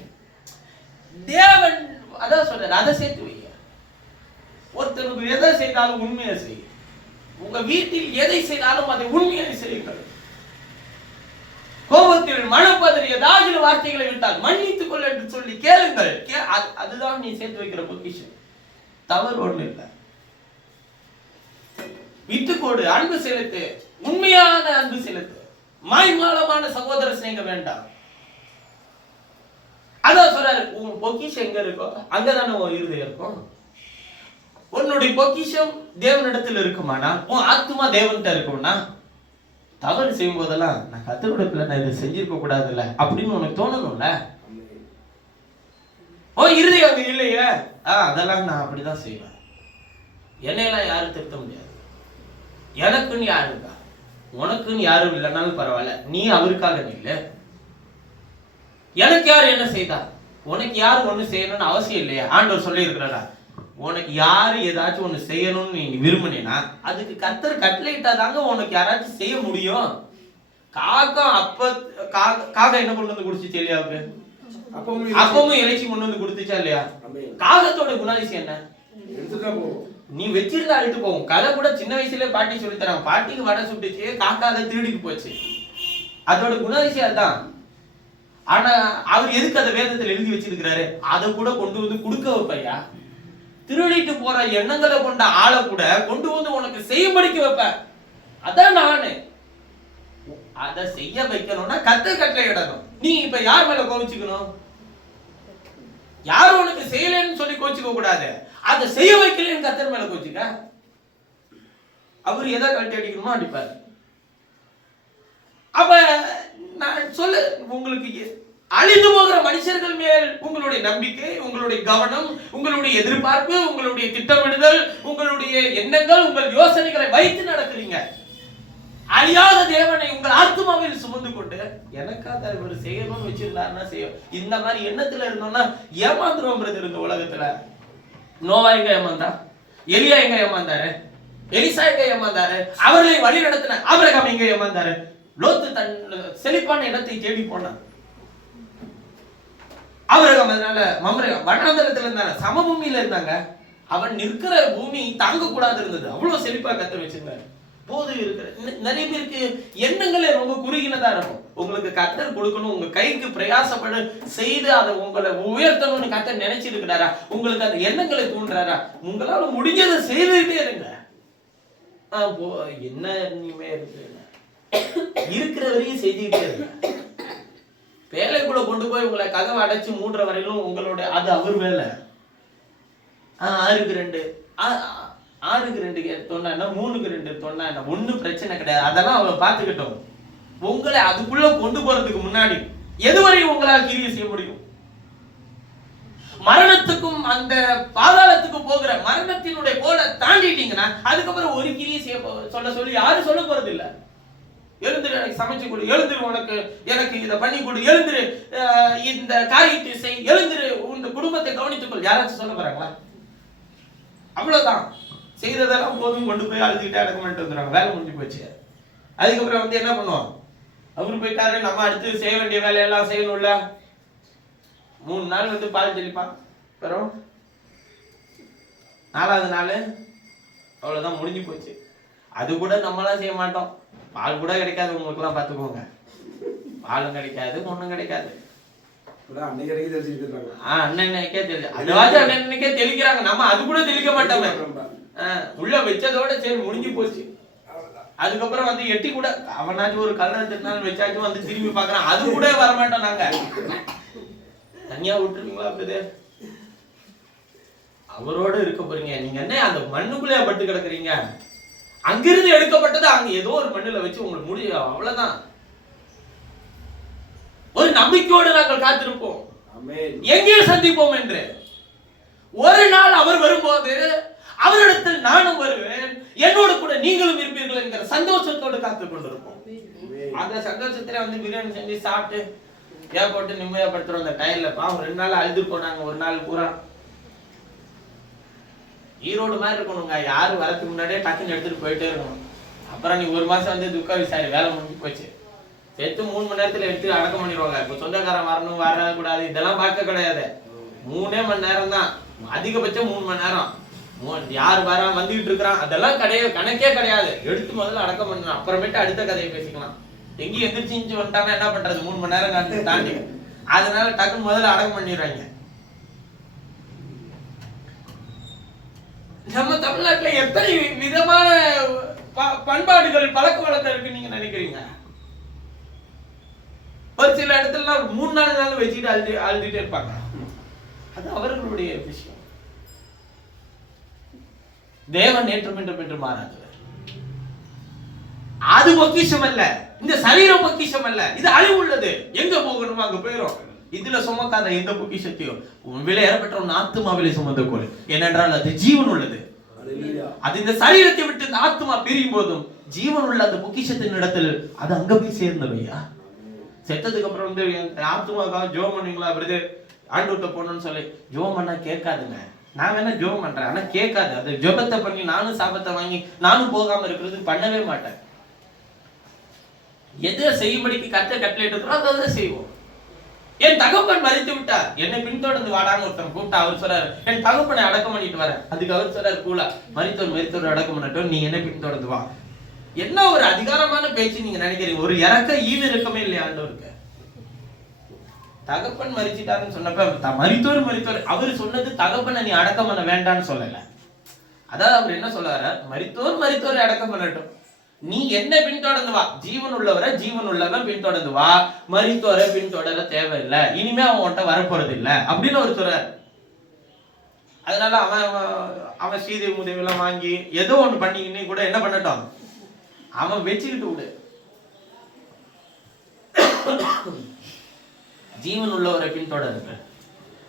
தேவன் அதான் சொல்றாரு, அதை சேர்த்து வைங்க. ஒருத்தருக்கு எதை செய்தாலும் உண்மையை செய். உங்க வீட்டில் எதை செய்தாலும் அதை உண்மையை செய்யுங்கள். கோபத்தில் மனப்பதறிய வார்த்தைகளை விட்டால் மன்னித்துக் கொள் என்று சொல்லி கேளுங்கள். அதுதான் நீ சேர்த்து வைக்கிற பொக்கிஷம். தவறு ஒண்ணு இல்லை. விட்டுக்கோடு, அன்பு செலுத்து, உண்மையான அன்பு செலுத்து. மாய்மாலமான சகோதர சிநேகம் வேண்டாம். அதான் சொல்றாரு, உன் பொக்கிஷம் எங்க இருக்கோ அங்கதானே உன் இருதயம் இருக்கும். உன்னுடைய பொக்கிஷம் தேவனிடத்தில் இருக்குமானா உன் ஆத்துமா தேவன்கிட்ட இருக்கும்னா, தவறு செய்யும் போதெல்லாம் நான் கத்தரோட பிள்ளை, நான் இதை செஞ்சிருக்க கூடாதுல்ல அப்படின்னு உனக்கு தோணணும்ல. ஓ இருதயம் அங்க இல்லையே, அதெல்லாம் நான் அப்படிதான் செய்வேன். என்னையெல்லாம் யாரும் திருத்த முடியாது. எனக்குன்னு யாரு இருக்கா? உனக்குன்னு யாரும் இல்லைனாலும் பரவாயில்ல, நீ அவருக்காக நில்ல. எனக்கு யார் என்ன செய்தா? உனக்கு யாரு ஒண்ணு செய்யணும்னு அவசியம் இல்லையா? ஆண்டவர் சொல்லி இருக்கிறாரா, உனக்கு யாரு ஏதாச்சும் ஒண்ணு செய்யணும்னு நீங்க விரும்பினா அதுக்கு கர்த்தர் கட்டளையிட்டாதாங்க உனக்கு யாராச்சும் செய்ய முடியும். காகம் என்ன கொண்டு வந்து குடிச்சிச்சு இல்லையாவுக்கு? அப்பவும் இறைச்சி கொண்டு வந்து கொடுத்துச்சா இல்லையா? காகத்தோட குணாதிசயம் என்ன? நீ வச்சிருந்தா அழுத்து போகும். கதை கூட சின்ன வயசுல பாட்டி சொல்லி தராங்க. பாட்டிக்கு வடை சுட்டுச்சு, காக்கா அதை திருடிட்டு போச்சு. அதோட குணாதிசயம் அதான். ஆனா அவர் எதுக்கு அதை வேதத்தில் எழுதி வச்சிருக்கிறாரு? அதை கூட கொண்டு வந்து கொடுக்க வைப்பையா? திருடிட்டு போற எண்ணங்களை கொண்ட ஆளை கூட கொண்டு வந்து உனக்கு செய்யும்படிக்க வைப்ப. அதான் நானு. அதை செய்ய வைக்கணும்னா கட்டளை இடணும். நீ இப்ப யார் மேல கோவிச்சுக்கணும்? யாரும் உனக்கு செய்யலன்னு சொல்லி கோச்சுக்க கூடாது. அதை செய்ய வைக்கலன்னு கர்த்தர் மேல கோச்சுக்க. அவர் எதை கட்டி அடிக்கணுமோ அடிப்பாரு. அப்ப நான் சொல்ல, உங்களுக்கு அழிந்து போகிற மனுஷர்கள் மேல் உங்களுடைய நம்பிக்கை, உங்களுடைய கவனம், உங்களுடைய எதிர்பார்ப்பு, உங்களுடைய திட்டமிடுதல், உங்களுடைய எண்ணங்கள், உங்கள் யோசனைகளை வைத்து நடக்கிறீங்க. அழியாத தேவனை உங்கள் ஆத்மாவில் சுமந்து கொண்டு எனக்காக இவர் செய்யணும்னு வச்சிருந்தாருன்னா செய்யும். இந்த மாதிரி எண்ணத்துல இருந்தோம்னா ஏமாந்துருவோம் பிரதர். இந்த உலகத்துல நோவா எங்க ஏமாந்தா? எலியா எங்க ஏமாந்தாரு? எலிசா எங்க ஏமாந்தாரு? அவர்களை வழி நடத்தின ஆபிரகாம் எங்க ஏமாந்தாரு? லோத்து தன் செழிப்பான இடத்தை தேடி போனான். ஆபிரகாம் அதனால வனாந்தரத்துல இருந்தாங்க, சமபூமியில இருந்தாங்க. அவன் நிற்கிற பூமி தாங்க கூடாது இருந்தது. அவ்வளவு செழிப்பா கத்த வச்சிருந்தாரு. போது இருக்கிற நிறைய பேருக்கு எண்ணங்களே ரொம்ப குறுகினதா இருக்கும். உங்களுக்கு கர்த்தர் கொடுக்கணும், உங்க கைக்கு பிரயாசப்படு செய்து அதை உங்களை உயர்த்தணும்னு கர்த்தர் நினைச்சிருக்கிறாரா? உங்களுக்கு அந்த எண்ணங்களை தூண்டுறாரா? உங்களால முடிஞ்சதை செய்துட்டே இருங்க. என்ன இனிமே இருக்கு, இருக்கிற வரையும் செய்துக்கிட்டே இருங்க. வேலைக்குள்ள கொண்டு போய் உங்களை கதவை அடைச்சு மூடுற வரையிலும் உங்களோட அது அவர் வேலை. 6க்கு 2 சொன்னா 3க்கு 2 சொன்னா ஒன்னும் பிரச்சனை கிடையாது. அதெல்லாம் அவங்க பார்த்துக்கிட்டோம். உங்களை அதுக்குள்ள கொண்டு போறதுக்கு முன்னாடி எதுவரையும் உங்களால் கிரியை செய்ய முடியும்? மரணத்துக்கும் அந்த பாதாளத்துக்கு போகிற மரணத்தினுடைய கோலை தாண்டிட்டீங்கன்னா அதுக்கப்புறம் ஒரு கிரியை சொல்ல சொல்லி யாரும் சொல்ல போறது இல்ல. எழுந்திரு, எனக்கு சமைச்சு கொடு, எழுந்திரு, உனக்கு எனக்கு இதை பண்ணி கொடு, எழுந்திரு, இந்த காரியத்தை செய், எழுந்திரு, உன் குடும்பத்தை கவனித்துக்கொள், யாராச்சும் சொல்ல போறாங்களா? அவ்வளவுதான். செய்யறதெல்லாம் போதும், கொண்டு போய் அழுதுகிட்டே அடக்கம் பண்ணிட்டு வந்துடுவாங்க. வேலை முடிஞ்சு போச்சு. அதுக்கப்புறம் வந்து என்ன பண்ணுவோம்? அவரு போயிட்டாரு, நம்ம அடுத்து செய்ய வேண்டிய வேலையெல்லாம் செய்யணும்ல. 3 நாள் வந்து பால் தெளிப்பான். அப்புறம் 4வது நாள் அவ்வளவுதான், முடிஞ்சு போச்சு. அது கூட நம்மளாம் செய்ய மாட்டோம். பால் கூட கிடைக்காது உங்களுக்கு எல்லாம், பாத்துக்கோங்க. பாலும் கிடைக்காது, ஒண்ணும் கிடைக்காது. அண்ணனுக்கே அண்ணனுக்கே தெளிக்கிறாங்க. நம்ம அது கூட தெளிக்க மாட்டோமே. உள்ள வச்சதோட சரி முடிஞ்சு போச்சு. அதுக்கப்புறம் வந்து எட்டி கூட அவனாச்சும் ஒரு கல்யாணத்தினாலும் வச்சாச்சும் வந்து திரும்பி பாக்குறான். அது கூட வரமாட்டோம் நாங்க. தனியா விட்டுருவீங்களா? அப்படியே அவரோட இருக்க போறீங்க. நீங்க என்ன அந்த மண்ணுக்குள்ளே பட்டு கிடக்குறீங்க? அங்கிருந்து எடுக்கப்பட்டது அங்க ஏதோ ஒரு மண்ணுல வச்சு உங்களுக்கு முடியும். அவ்வளவுதான். ஒரு நம்பிக்கையோடு நாங்கள் காத்திருப்போம், எங்கே சந்திப்போம் என்று. ஒரு நாள் அவர் வரும்போது அவரிடத்தில் நானும் வருவேன், என்னோடு கூட நீங்களும் இருப்பீர்கள் என்கிற சந்தோஷத்தோடு காத்துக் கொண்டிருப்போம். அந்த சந்தோஷத்துல வந்து பிரியாணி செஞ்சு சாப்பிட்டு ஏற்பட்டு நிம்மதியாப்படுத்துறோம். அந்த டயர்ல பாவம் 2 நாள் அழுது போனாங்க. ஒரு நாள் பூரா ஈரோடு மாதிரி இருக்கணுங்க. யாரு வரதுக்கு முன்னாடியே டக்குன்னு எடுத்துட்டு போயிட்டே இருக்கணும். அப்புறம் நீ 1 மாசம் வந்து துக்க விசாரி, வேலை முடிஞ்சு போச்சு. சேர்த்து 3 மணி நேரத்துல எடுத்து அடக்கம் பண்ணிடுவாங்க. இப்ப சொந்தக்காரன் வரணும் வரக்கூடாது இதெல்லாம் பார்க்க கிடையாது. 3 மணி நேரம் தான், அதிகபட்சம் 3 மணி நேரம். யார் வரா வந்துகிட்டு இருக்கிறான் அதெல்லாம் கிடையாது, கணக்கே கிடையாது. எடுத்து முதல்ல அடக்கம் பண்ணணும், அப்புறமேட்டு அடுத்த கதையை பேசிக்கலாம். எங்கேயும் எந்திரிச்சு வந்துட்டாங்க என்ன பண்றது, 3 மணி நேரம் தாண்டி. அதனால டக்குன்னு முதல்ல அடக்கம் பண்ணிடுறாங்க. நம்ம தமிழ்நாட்டுல எத்தனை விதமான பண்பாடுகள் பழக்க வழக்கம் இருக்கு நீங்க நினைக்கிறீங்க? ஒரு சில இடத்துல 3-4 நாள் வச்சுட்டு அழுதுட்டே இருப்பாங்க. அது அவர்களுடைய விஷயம். தேவன் நேற்றும் இன்றும் என்று மாறாதவர். அது பொக்கிஷம் அல்ல, இந்த சரீரம் பொக்கிஷம் அல்ல, இது அழிவுள்ளது. எங்க போகணுமோ அங்க போயிடும். இதுல சுமக்காத எந்த பொக்கிஷத்தையும் விலையேறப்பட்ட உன் ஆத்துமாவிலே சுமந்து கொள். ஏனென்றால் அது ஜீவன் உள்ளது. அது இந்த சரீரத்தை விட்டு இந்த ஆத்மா பிரியும் போதும் ஜீவன் உள்ள அந்த பொக்கிஷத்தின் இடத்தில் அது அங்க போய் சேர்ந்தவையா. செத்ததுக்கு அப்புறம் வந்து ஆத்மாவுக்காக ஜோம் பண்ணுவீங்களா? பிரதர் ஆண்டவர்கிட்ட போகணும்னு சொல்லி ஜோம் பண்ணா கேட்காதுங்க. நான் வேணா ஜோம் பண்றேன், ஆனா கேட்காது. அது ஜபத்தை பண்ணி நானும் சாபத்தை வாங்கி நானும் போகாம இருக்கிறது பண்ணவே மாட்டேன். எதை செய்யும்படிக்கு கட்டளை இருக்கிறோம் அதை செய்வோம். என் தகப்பன் மறித்து விட்டார், என்னை பின்தொடர்ந்து வாடான்னு ஒருத்தர் கூப்பிட்டா அவர் சொல்றாரு என் தகப்பனை அடக்கம் பண்ணிட்டு வரேன். அதுக்கு அவர் சொல்றாரு கூலா மறித்தவர் அடக்கம் பண்ணட்டும், நீ என்னை பின்தொடர்ந்து வா. என்ன ஒரு அதிகாரமான பேச்சு நீங்க நினைக்கிறீங்க? ஒரு இறக்க ஈவு இருக்கமே இல்லையா ஆண்டவருக்கு? தகப்பன் மறிச்சிட்டாருன்னு சொன்னப்ப மறித்தோர் அவர் சொன்னது தகப்பனை நீ அடக்கம் பண்ண வேண்டான்னு சொல்லல. அதாவது அவர் என்ன சொல்றாரு, மறித்தோரை அடக்கம் பண்ணட்டும், நீ என்ன பின்தொடர்ந்து வா. ஜீவன் உள்ளவன் பின்தொடர்ந்து வா, மறித்தோரை பின்தொடர தேவையில்லை, இனிமே அவன்கிட்ட வரப்போறது இல்லை அப்படின்னு அவர் சொல்றாரு. அதனால அவன் சீதை உதவி எல்லாம் வாங்கி ஏதோ ஒண்ணு பண்ணிக்கின்னு கூட என்ன பண்ணட்டும், அவன் வச்சுக்கிட்டு விடு. ஜீவன் உள்ளவரை பின்தொடருங்க,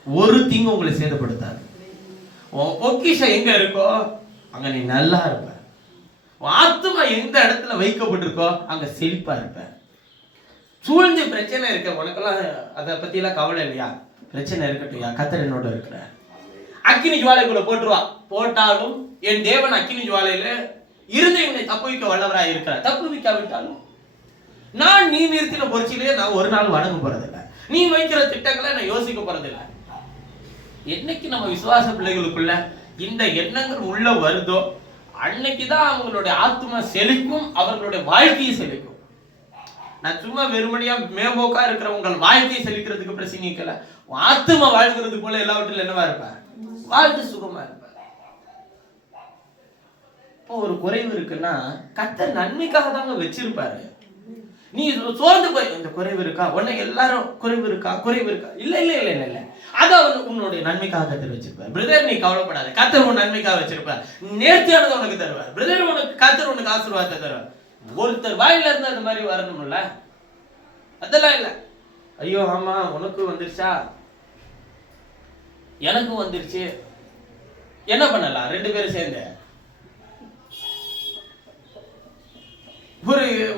ஒரு தீங்கு உங்களை சேதப்படுத்தாது. உன் பொக்கிஷம் எங்க இருக்கோ அங்க நீ நல்லா இருப்ப. ஆத்மா எந்த இடத்துல வைக்கப்பட்டிருக்கோ அங்க செழிப்பா இருப்ப. சூழ்ந்து பிரச்சனை இருக்க உனக்கெல்லாம் அதை பத்தி எல்லாம் கவலை இல்லையா? பிரச்சனை இருக்கட்டும், கர்த்தர் என்னோட இருக்கிற. அக்கினி ஜுவாலைக்குள்ள போட்டுருவா, போட்டாலும் என் தேவன் அக்கினி ஜுவாலையில இருந்து இவனை தப்புவிக்க வல்லவராய் இருக்கிறார். தப்புவிக்காவிட்டாலும் நான் நீ நிறுத்தின பொறிச்சிலேயே நான் ஒரு நாள் வணங்க போறதில்லை, நீ வைக்கிற திட்டங்களை நான் யோசிக்க போறதில்லை. என்னைக்கு நம்ம விசுவாச பிள்ளைகளுக்குள்ள இந்த எண்ணங்கள் உள்ள வருதோ அன்னைக்குதான் அவங்களுடைய ஆத்மா செழிக்கும், அவர்களுடைய வாழ்க்கையை செழிக்கும். நான் சும்மா வெறுமனையா மேம்போக்கா இருக்கிற உங்கள் வாழ்க்கையை செழிக்கிறதுக்கு பிரசங்கிக்கல, ஆத்மா வாழ்கிறது போல எல்லாவற்றிலும் என்னவா இருப்ப, வாழ்க்கை சுகமா இருப்ப. இப்போ ஒரு குறைவு இருக்குன்னா கர்த்தர் நன்மைக்காக தாங்க வச்சிருப்பாரு. நீ சோர்ந்து போய் இந்த குறைவு இருக்கா, உன்னை எல்லாரும் குறைவு இருக்கா இல்ல இல்ல இல்ல இல்ல இல்ல, அது அவன் உன்னுடைய நன்மைக்காக கர்த்தர் வச்சிருப்பார். பிரதர் நீ கவலைப்படாத, கர்த்தர் உன் நன்மைக்காக வச்சிருப்பார். நேர்த்தியானதை உனக்கு தருவார். பிரதர் உனக்கு கர்த்தர் உனக்கு ஆசீர்வாதத்தை தருவார். ஒருத்தர் வாயில இருந்து அந்த மாதிரி வரணும்ல, அதெல்லாம் இல்ல. ஐயோ ஆமா உனக்கு வந்துருச்சா எனக்கும் வந்துருச்சு, என்ன பண்ணலாம் 2 பேரும் சேர்ந்து?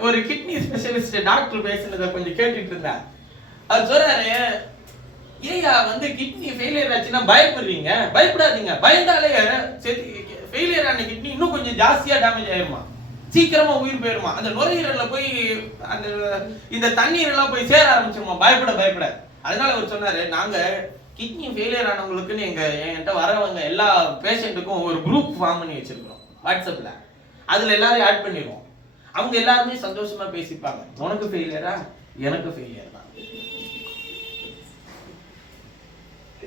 ஒரு கிட்னி ஸ்பெஷலிஸ்ட் டாக்டர் பேசுனதை கொஞ்சம் கேட்டுட்டு இருந்தா. அவர் சொல்றாரு, ஏயா வந்து கிட்னி ஃபெயிலியர் ஆச்சுன்னா பயப்படுறீங்க, பயப்படாதீங்க. பயந்தாலே ஃபெயிலியர் ஆன கிட்னி இன்னும் கொஞ்சம் ஜாஸ்தியா டேமேஜ் ஆயிருமா, சீக்கிரமா உயிர் போயிருமா, அந்த நுரையீரல்ல போய் அந்த இந்த தண்ணீர் எல்லாம் போய் சேர ஆரம்பிச்சிருமா, பயப்பட. அதனால அவர் சொன்னாரு, நாங்க கிட்னி ஃபெயிலியர் ஆனவங்களுக்குன்னு என்கிட்ட வரவங்க எல்லா பேஷண்ட்டுக்கும் ஒரு குரூப் ஃபார்ம் பண்ணி வச்சிருக்கிறோம் வாட்ஸ்அப்ல. அதுல எல்லாரையும் ஆட் பண்ணிடுவோம். அவங்க எல்லாருமே சந்தோஷமா பேசிப்பாங்க. உனக்கு ஃபெயிலியரா, எனக்கு ஃபெயிலியர் தான்.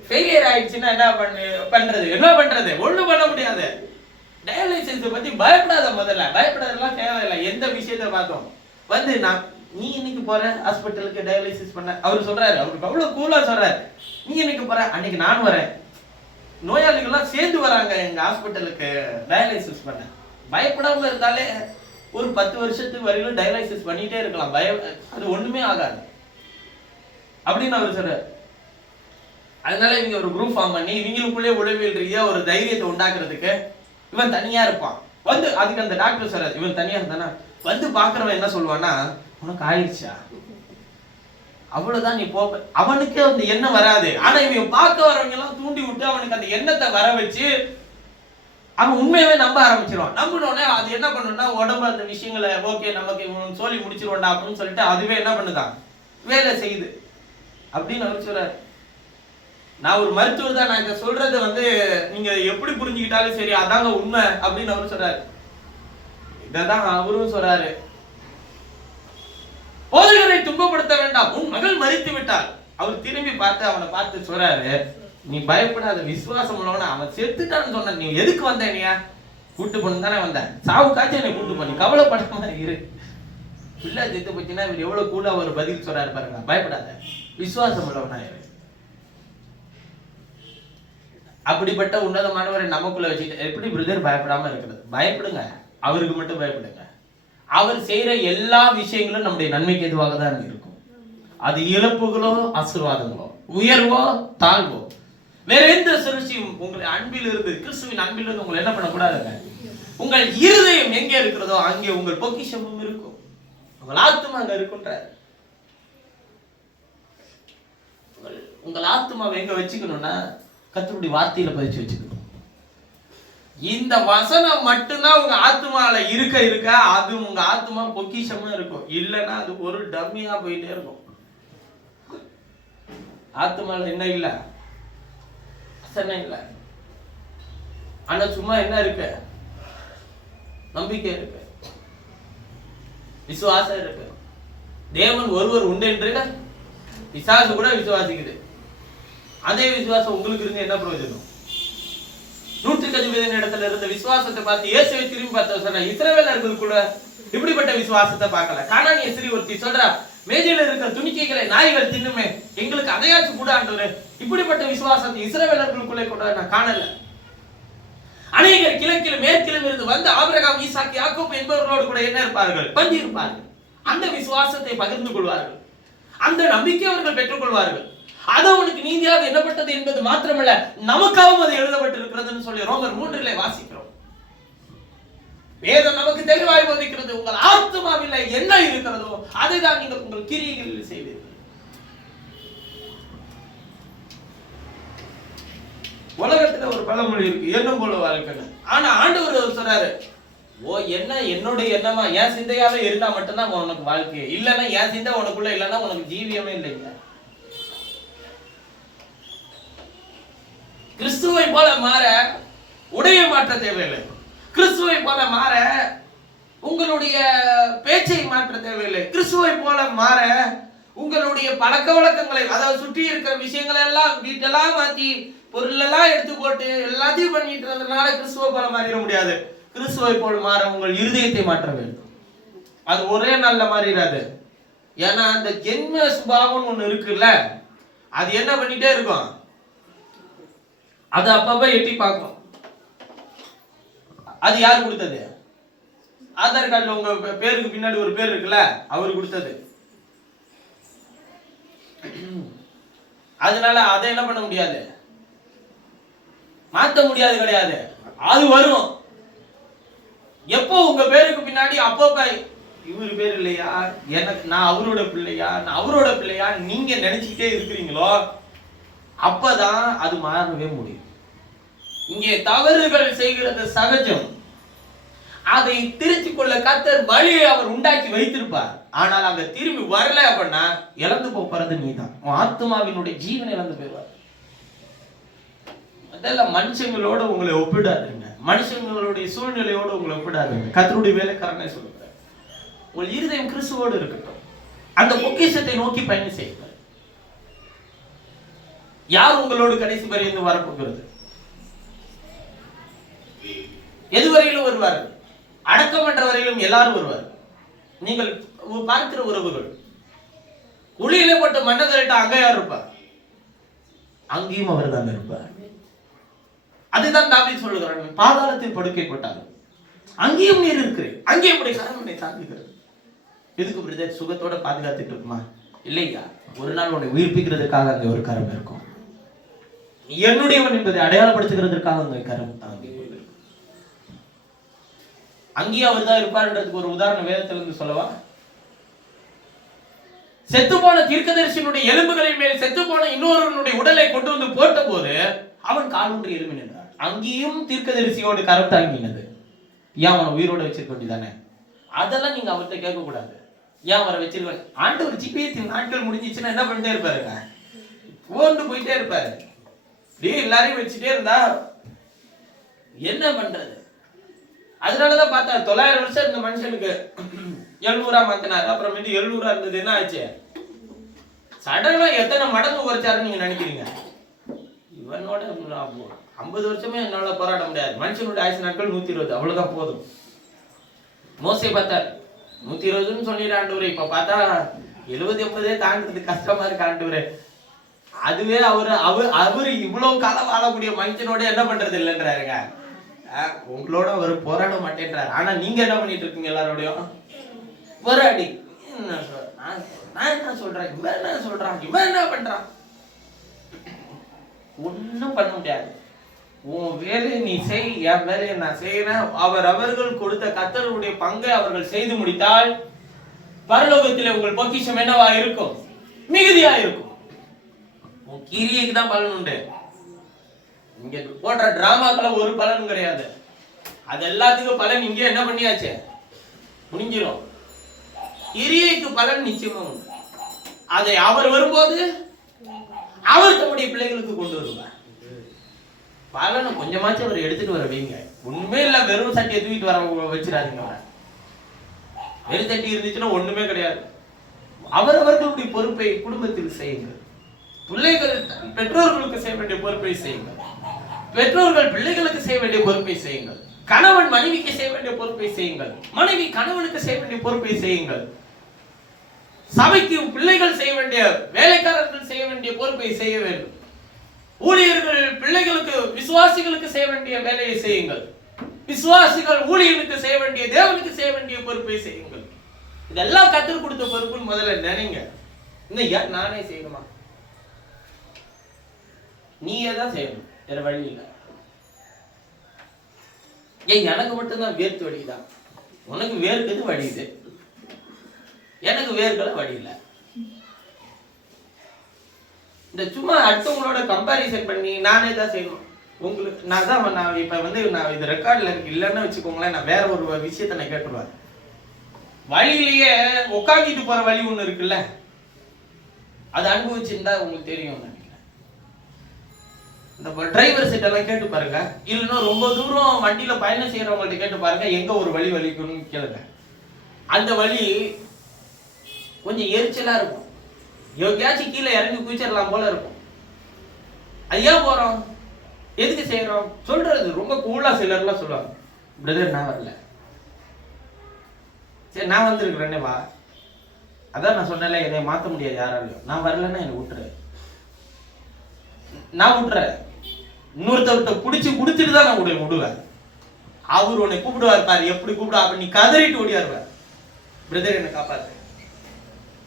ஃபெயிலியர் ஆயிடுச்சுன்னா என்ன பண்றது? ஒண்ணும் பண்ண முடியாது. டயாலிசிஸ் பத்தி பயப்படாத, முதல்ல பயப்படாதெல்லாம் தேவையில்லை. எந்த விஷயத்தை பார்த்தோம் வந்து நீ இன்னைக்கு போற ஹாஸ்பிட்டலுக்கு டயாலிசிஸ் பண்ண, அவர் சொல்றாரு, அவருக்கு அவ்வளவு கூலா சொல்றாரு, நீ இன்னைக்கு போற அன்னைக்கு நான் வரேன். நோயாளிகள்லாம் சேர்ந்து வராங்க எங்க ஹாஸ்பிட்டலுக்கு டயாலிசிஸ் பண்ண. பயப்படாம இருந்தாலே ஒரு 10 வருஷத்துக்கு வரையிலும் டயாலிசிஸ் பண்ணிட்டே இருக்கலாம், அது ஒண்ணுமே ஆகாது அப்படின்னு அவர் சொல்றாரு. அதனால இவங்க ஒரு குரூப் ஃபார்ம் பண்ணி இவங்களுக்குள்ளே உளவியல் ரீதியா ஒரு தைரியத்தை உண்டாக்குறதுக்கு இவன் தனியா இருப்பான். வந்து அதுக்கு அந்த டாக்டர் சொல்றாரு, இவன் தனியா இருந்தானா வந்து பாக்குறவன் என்ன சொல்லுவான்னா, உனக்கு ஆயிடுச்சா அவ்வளவுதான் நீ போ. அவனுக்கே அந்த எண்ணம் வராது. ஆனா இவன் பார்க்க வரவங்க எல்லாம் தூண்டி விட்டு அவனுக்கு அந்த எண்ணத்தை வர வச்சு அவன் உண்மையாவே நம்ப ஆரம்பிச்சிருவான். நம்பினோடனே அது என்ன பண்ணுன்னா உடம்பு அந்த விஷயங்களை ஓகே நமக்கு சொல்லி முடிச்சிருவோண்டா அப்படின்னு சொல்லிட்டு அதுவே என்ன பண்ணுதான் வேலை செய்யுது அப்படின்னு அவர் சொல்றாரு. நான் ஒரு மருத்துவர் தான், நான் இதை சொல்றது நீங்க எப்படி புரிஞ்சுக்கிட்டாலும் சரி, அதாங்க உண்மை அப்படின்னு அவரு சொல்றாரு. இதான் அவரும் சொல்றாரு, போதகரை துன்பப்படுத்த வேண்டாம், உன் மகள் மரித்து விட்டாள். அவர் திரும்பி பார்த்து அவனை பார்த்து சொல்றாரு, நீ பயப்படாத, விசுவாசம் உள்ளவன, அவன் செத்துட்டான்னு சொன்ன, நீ எதுக்கு வந்த, நீயா கூட்டு பண்ணு தானே வந்த, சாவு காய்ச்சி என்னை கூட்டு பண்ணி கவலைப்படாம இரு. பிள்ளை செத்து போச்சுன்னா இவர் எவ்வளவு கூட அவர் பதில் சொல்றாரு பாருங்க, பயப்படாத, விசுவாசம் உள்ளவனா இரு. அப்படிப்பட்ட உன்னதமானவரை நமக்குள்ள வச்சுட்டு எப்படி பிரதர் பயப்படாம இருக்கிறது? பயப்படுங்க, அவருக்கு மட்டும் பயப்படுங்க. அவர் செய்யற எல்லா விஷயங்களும் நம்முடைய நன்மைக்கு எதுவாக தான் இருக்கும். அது இழப்புகளோ ஆசீர்வாதங்களோ, உயர்வோ தாழ்வோ, வேற எந்த சுழற்சியும் உங்களை அன்பில் இருந்து, கிறிஸ்துவின் அன்பில் இருந்து உங்களை என்ன பண்ணக்கூடாதுங்க. உங்கள் இருதயம் எங்கே இருக்கிறதோ அங்கே உங்கள் பொக்கிஷமும் இருக்கும், உங்கள் ஆத்துமா அங்க இருக்குன்றார். உங்கள் ஆத்துமாவை எங்க வச்சுக்கணும்னா கர்த்தருடைய வார்த்தையில பதிச்சு வச்சுக்கணும். இந்த வசனம் மட்டும்தான் உங்க ஆத்துமால இருக்க அது உங்க ஆத்துமா பொக்கிஷமா இருக்கும். இல்லைன்னா அது ஒரு டம்மியா போயிட்டே இருக்கும். ஆத்துமால என்ன இல்ல, வசனம் இல்ல, ஆனா சும்மா என்ன இருக்கு, நம்பிக்கை இருக்கு, விசுவாசம் இருக்கு. தேவன் ஒருவர் உண்டு என்று பிசாசு கூட விசுவாசிக்குது. அதே விசுவாசம் உங்களுக்கு இருந்து என்ன பிரயோஜனம்? 150 இடத்துல இருந்த விசுவாசத்தை பார்த்து இயேசுவை திரும்பி பார்த்து சொன்ன இஸ்ரவேலர்கள் கூட இப்படிப்பட்ட விசுவாசத்தை பார்க்கல. கானானிய ஸ்திரீ ஒருத்தி சொல்றா, மேஜையில இருக்கிற துணிக்கைகளை நாய்கள் தின்னுமே, எங்களுக்கு அதையாச்சும் கூட ஆண்டவரே. இப்படிப்பட்ட விசுவாசத்தை இஸ்ரவேலர்களுக்குள்ளே கூட நான் காணல. அநேகர் கிழக்கிலும் மேற்கிலும் இருந்து வந்து ஆபிரகாம், ஈசாக்கு, யாக்கோபு என்பவர்களோடு கூட என்ன இருப்பார்கள், பந்தி இருப்பார்கள். அந்த விசுவாசத்தை பகிர்ந்து கொள்வார்கள், அந்த நம்பிக்கை அவர்கள் பெற்றுக் கொள்வார்கள். அது அவனுக்கு நீதியாக எண்ணப்பட்டது என்பது மாத்திரமல்ல, நமக்காகவும் அது எழுதப்பட்டிருக்கிறதுன்னு சொல்லி ரோமர் 3 வாசிக்கிறோம். வேதம் நமக்கு தெளிவாய் போதிக்கிறது, உங்கள் ஆத்துமாவில் என்ன இருக்கிறதோ அதை தான் நீங்கள் உங்கள் கிரியைகளில் செய்வீர்கள். உலகத்துல ஒரு பழமொழி இருக்கு, எண்ணம் போல வாழ்க்கை. ஆனா ஆண்டவர் சொல்றாரு, ஓ என்ன என்னுடைய எண்ணமா, என் சிந்தையாவே இருந்தா மட்டும்தான் உனக்கு வாழ்க்கை, இல்லைன்னா என் சிந்தை உனக்குள்ள இல்லைன்னா உனக்கு ஜீவியமே இல்லைங்க. கிறிஸ்துவை போல மாற உடைய மாற்ற தேவையில்லை, கிறிஸ்துவை போல மாற உங்களுடைய பேச்சை மாற்ற தேவையில்லை, கிறிஸ்துவை போல மாற உங்களுடைய பழக்க வழக்கங்களை, அதாவது சுற்றி இருக்கிற விஷயங்களை எல்லாம் வீட்டெல்லாம் மாத்தி பொருள் எல்லாம் எடுத்து போட்டு எல்லாத்தையும் பண்ணிட்டு இருந்ததுனால கிறிஸ்துவை போல மாறிட முடியாது. கிறிஸ்துவை போல மாற உங்கள் இருதயத்தை மாற்ற வேண்டும். அது ஒரே நாள்ல மாறிடாது. ஏன்னா அந்த ஜென்ம சுபாவம் ஒண்ணு இருக்குல்ல, அது என்ன பண்ணிட்டே இருக்கும், அது அப்பப்ப எட்டி பார்க்கும். அது யாரு கொடுத்தது? ஆதார் கார்டுல உங்க பேருக்கு பின்னாடி ஒரு பேர் இருக்குல்ல, அவரு கொடுத்தது. அதனால அதை என்ன பண்ண முடியாது, மாத்த முடியாது, கிடையாது. அது வரும். எப்போ உங்க பேருக்கு பின்னாடி அப்பப்ப இவரு பேர் இல்லையா, எனக்கு நான் அவரோட பிள்ளையா, நான் அவரோட பிள்ளையா நீங்க நினைச்சுக்கிட்டே இருக்கிறீங்களோ, அப்பதான் அது மாறவே முடியும். இங்கே தவறுகள் செய்கிறது சகஜம். அதை திருத்திக் கொள்ள கர்த்தர் வழியை அவர் உண்டாக்கி வைத்திருப்பார். ஆனால் அங்க திரும்பி வரல அப்படின்னா இழந்து போறது நீதான், உன் ஆத்மாவினுடைய ஜீவனை இழந்து போயிடுவார். அதெல்லாம் மனுஷங்களோட உங்களை ஒப்பிடாதுங்க, மனுஷங்களுடைய சூழ்நிலையோட உங்களை ஒப்பிடாதுங்க. கர்த்தருடைய வேலைக்காரனே சொல்லுங்க, உங்கள் இருதயம் கிறிஸ்துவோடு இருக்கட்டும், அந்த பொக்கிஷத்தை நோக்கி பயணம் செய்யுங்கள். யார் உங்களோடு கடைசி வரையிலும் வரப்போகிறது? எதுவரையிலும் வருவார்கள், அடக்கம் என்ற வரையிலும் எல்லாரும் வருவார்கள். நீங்கள் பார்க்கிற உறவுகள் குழியிலே போட்டு மன்னதரிட்ட அங்க யார் இருப்பார்? அங்கேயும் அவர் தான் இருப்பார். அதுதான் தாவீது சொல்லுகிறார், பாதாளத்தில் படுக்கை போட்டார்கள், அங்கேயும் நீர் இருக்கிறேன், அங்கேயும் உடைய கரம் என்னை தாங்குகிறது. எதுக்கு பிரதர், சுகத்தோட பாதுகாத்துட்டு இருக்குமா? இல்லையா, ஒரு நாள் உன்னை உயிர்ப்பிக்கிறதுக்காக அங்கே ஒரு கரம் இருக்கும். என்னுடையவன் என்பதை அடையாளப்படுத்துகிறதுக்காக அங்கே கரம் தாங்கி அங்கேயும் அவர் தான் இருப்பார்ன்றதுக்கு ஒரு உதாரணம் வேதத்திலிருந்து சொல்லவா? செத்து போன தீர்க்கதரிசியினுடைய எலும்புகளின் மேல் செத்து போன இன்னொருவனுடைய உடலை கொண்டு வந்து போட்ட போது அவன் காலூன்றி எழும்பி நின்றான். அங்கேயும் தீர்க்கதரிசியோடு கரம் தாங்கினது. ஏன் அவனை உயிரோட வச்சிருக்க வேண்டியதானே? அதெல்லாம் நீங்க அவர்கிட்ட கேட்க கூடாது. ஏன் அவரை வச்சிருக்க? ஆண்டவர் ஜிபிஎத்தின் நாட்கள் முடிஞ்சிச்சுன்னா என்ன பண்ணிட்டே இருப்பாருங்க, ஓண்டு போயிட்டே இருப்பாரு. இப்படியே எல்லாரையும் வச்சுட்டே இருந்தா என்ன பண்றது? அதனாலதான் பார்த்தா 900 வருஷம் இந்த மனுஷனுக்கு 700 மாத்தினாரு. அப்புறமேட்டு 700 இருந்தது, என்ன ஆச்சு? சடனா எத்தனை மடங்கு குறைச்சாருன்னு நீங்க நினைக்கிறீங்க? இவனோட 50 வருஷமே என்னால போராட முடியாது. மனுஷனுடைய ஆயுசு நாட்கள் 120, அவ்வளவுதான் போதும். மோசே பார்த்தார் 120ன்னு சொல்லிடு ஆண்டவரே, இப்ப பார்த்தா 70-80 தாண்டது கஷ்டமா இருக்கு ஆண்டவரே. அதுவே அவரு இவ்வளவு காலம் வாழக்கூடிய மனுஷனோட என்ன பண்றது இல்லைன்றாருங்க. உங்களோட அவர் போராட மாட்டேன்றாரு. ஆனா நீங்க என்ன பண்ணிட்டு இருக்கீங்க? எல்லாரோடையும் போராடி நான் என்ன சொல்றேன், இவன் என்ன சொல்றான், இவன் என்ன பண்றான், ஒன்னும் பண்ண முடியாது. உன் வேலையை நீ செய், என் வேலையை நான் செய்யறேன். அவர்கள் கொடுத்த கர்த்தருடைய பங்கை அவர்கள் செய்து முடித்தால் பரலோகத்திலே உங்கள் பொக்கிஷம் என்னவா இருக்கும்? மிகுதியா இருக்கும். உன் கிரியைக்கு தான் பலன் உண்டு. இங்க போன்ற டிராமாக்கள ஒரு பலனும் கிடையாது. அது எல்லாத்துக்கும் பலன் இங்கே என்ன பண்ணியாச்சு, முடிஞ்சிடும். கிரியைக்கு பலன் நிச்சயமா உண்டு. அதை அவர் வரும்போது அவர் தம்முடைய பிள்ளைகளுக்கு கொண்டு வருவார். பலனை கொஞ்சமாச்சும் அவர் எடுத்துட்டு வர வைங்க. ஒண்ணுமே இல்ல, வெறும் சட்டியை தூக்கிட்டு வர வச்சிடாதீங்க. வெறும் சட்டி இருந்துச்சுன்னா ஒண்ணுமே கிடையாது. அவர்களுடைய பொறுப்பை குடும்பத்தில் செய்யுங்கள். பிள்ளைகள் பெற்றோர்களுக்கு செய்ய வேண்டிய பொறுப்பை செய்யுங்கள். பெற்றோர்கள் பிள்ளைகளுக்கு செய்ய வேண்டிய பொறுப்பை செய்யுங்கள். கணவன் மனைவிக்கு செய்ய வேண்டிய பொறுப்பை செய்யுங்கள். மனைவி கணவனுக்கு செய்ய வேண்டிய பொறுப்பை செய்யுங்கள். சபைக்கு பிள்ளைகள் செய்ய வேண்டிய, வேலைக்காரர்கள் செய்ய வேண்டிய பொறுப்பை செய்ய வேண்டும். ஊழியர்கள் பிள்ளைகளுக்கு, விசுவாசிகளுக்கு செய்ய வேண்டிய வேலையை செய்யுங்கள். விசுவாசிகள் ஊழியர்களுக்கு செய்ய வேண்டிய, தேவனுக்கு செய்ய வேண்டிய பொறுப்பை செய்யுங்கள். இதெல்லாம் கற்றுக் கொடுத்த பொறுப்புன்னு முதல்ல நினைங்க. இன்னும் நானே செய்யணுமா? நீயே தான் செய்யணும், வேற வழி இல்லை. ஏன் எனக்கு மட்டும்தான் வேர்த்து வடிதான்? உனக்கு வேர்க்குது வடியுது, எனக்கு வேர்க்கல வடியில. இந்த சும்மா அடுத்தவங்களோட கம்பாரிசன் பண்ணி நானே தான் செய்யணும். உங்களுக்கு நான் இப்ப நான் இது ரெக்கார்ட்ல இருக்கு, இல்லைன்னு வச்சுக்கோங்களேன், நான் வேற ஒரு விஷயத்த நான் கேட்டுருவேன். வழியிலேயே உட்காந்துட்டு போற வழி ஒண்ணு இருக்குல்ல, அது அனுபவிச்சிருந்தா உங்களுக்கு தெரியும் நினைக்கிறேன். இந்த டிரைவர் சீட் எல்லாம் கேட்டு பாருங்க, இல்லைன்னா ரொம்ப தூரம் வண்டியில பயணம் செய்யறவங்கள்ட்ட கேட்டு பாருங்க, எங்க ஒரு வழி வலிக்கணும்னு கேளுங்க. அந்த வழி கொஞ்சம் எரிச்சலா இருக்கும். எங்கேயாச்சும் கீழே இறங்கி குதிச்சிடலாம் போல இருக்கும். அது ஏன் போறோம், எதுக்கு செய்யறோம் சொல்றது ரொம்ப கூலா சிலர்லாம் சொல்லுவாங்க, பிரதர் நான் வரல, சரி நான் வந்திருக்கிறேன்னே வா. அதான் நான் சொன்னல, என்னை மாற்ற முடியாது யாராலையும். நான் வரலன்னா என்னை விட்டுரு, நான் விட்டுறேன். இன்னொருத்தவர்கிட்ட பிடிச்சி கொடுத்துட்டு தான் நான் விடுவேன். அவர் உன்னை கூப்பிடுவார் பாரு, எப்படி கூப்பிடுவா, அப்ப நீ கதறிட்டு ஓடியாருவேன், பிரதர் என்னை காப்பாத்து.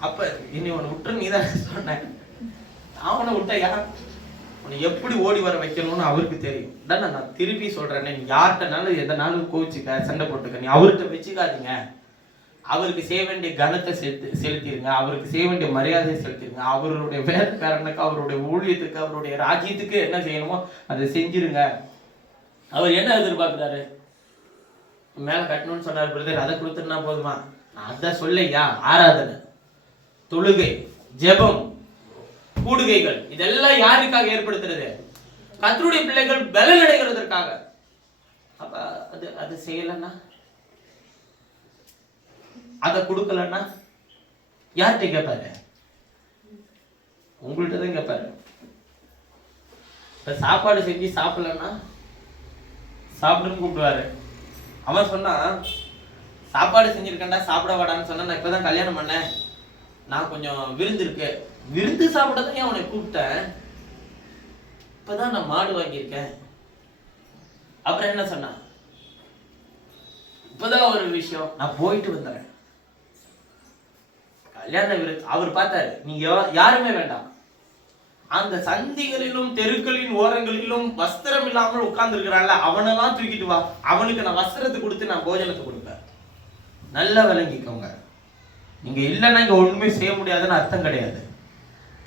அப்ப இனி உன்னை விட்டுரு, நீ தான் சொன்ன. அவனை விட்டா யார் உன்னை எப்படி ஓடி வர வைக்கணும்னு அவருக்கு தெரியும். தானே நான் திருப்பி சொல்றேன், நீ யார்கிட்டனாலும் எதனாலும் கோவிச்சுக்க, சண்டை போட்டுக்க, நீ அவர்கிட்ட வச்சுக்காதீங்க. அவருக்கு செய்ய வேண்டிய கனத்தை செலுத்திடுங்க, அவருக்கு செய்ய வேண்டிய மரியாதையை செலுத்திடுங்க. அவருடைய வேலைக்காரனுக்கு, அவருடைய ஊழியத்துக்கு, அவருடைய ராஜ்யத்துக்கு என்ன செய்யணுமோ அதை செஞ்சிருங்க. அவர் என்ன எதிர்பார்க்கிறாரு? மேல கட்டணும்னு சொன்னார் பிரதர், அதை கொடுத்துருந்தா போதுமா? அதான் சொல்லையா, ஆராதனை, தொழுகை, ஜெபம், கூடுகைகள், இதெல்லாம் யாருக்காக ஏற்படுத்துறது? கர்த்தருடைய பிள்ளைகள் பலன் அடைகிறதற்காக. அப்ப அது செய்யலன்னா, அதை கொடுக்கலன்னா யார்கிட்ட கேட்பாரு? உங்கள்கிட்ட தான் கேட்பாரு. இப்ப சாப்பாடு செஞ்சு சாப்பிடலன்னா சாப்பிடுன்னு கூப்பிடுவாரு. அவன் சொன்னா, சாப்பாடு செஞ்சிருக்கேன்டா சாப்பிட வாடான்னு சொன்னா, நான் இப்பதான் கல்யாணம் பண்ணேன், நான் கொஞ்சம் விருந்து இருக்கு, விருந்து சாப்பிடதான் அவனை கூப்பிட்டேன், இப்பதான் நான் மாடு வாங்கியிருக்கேன். அப்புறம் என்ன சொன்னா, இப்பதான் ஒரு விஷயம், நான் போயிட்டு வந்துடுறேன். கல்யாண விருந்து அவர் பார்த்தாரு, நீங்க யாருமே வேண்டாம், அந்த சந்திகளிலும் தெருக்களின் ஓரங்களிலும் வஸ்திரம் இல்லாமல் உட்கார்ந்து இருக்கிறான்ல, அவனெல்லாம் தூக்கிட்டு வா, அவனுக்கு நான் வஸ்திரத்தை கொடுத்து நான் போஜனத்தை கொடுப்பேன். நல்லா விளங்கிக்கோங்க. நீங்க இல்லைன்னா இங்க ஒண்ணுமே செய்ய முடியாதுன்னு அர்த்தம் கிடையாது.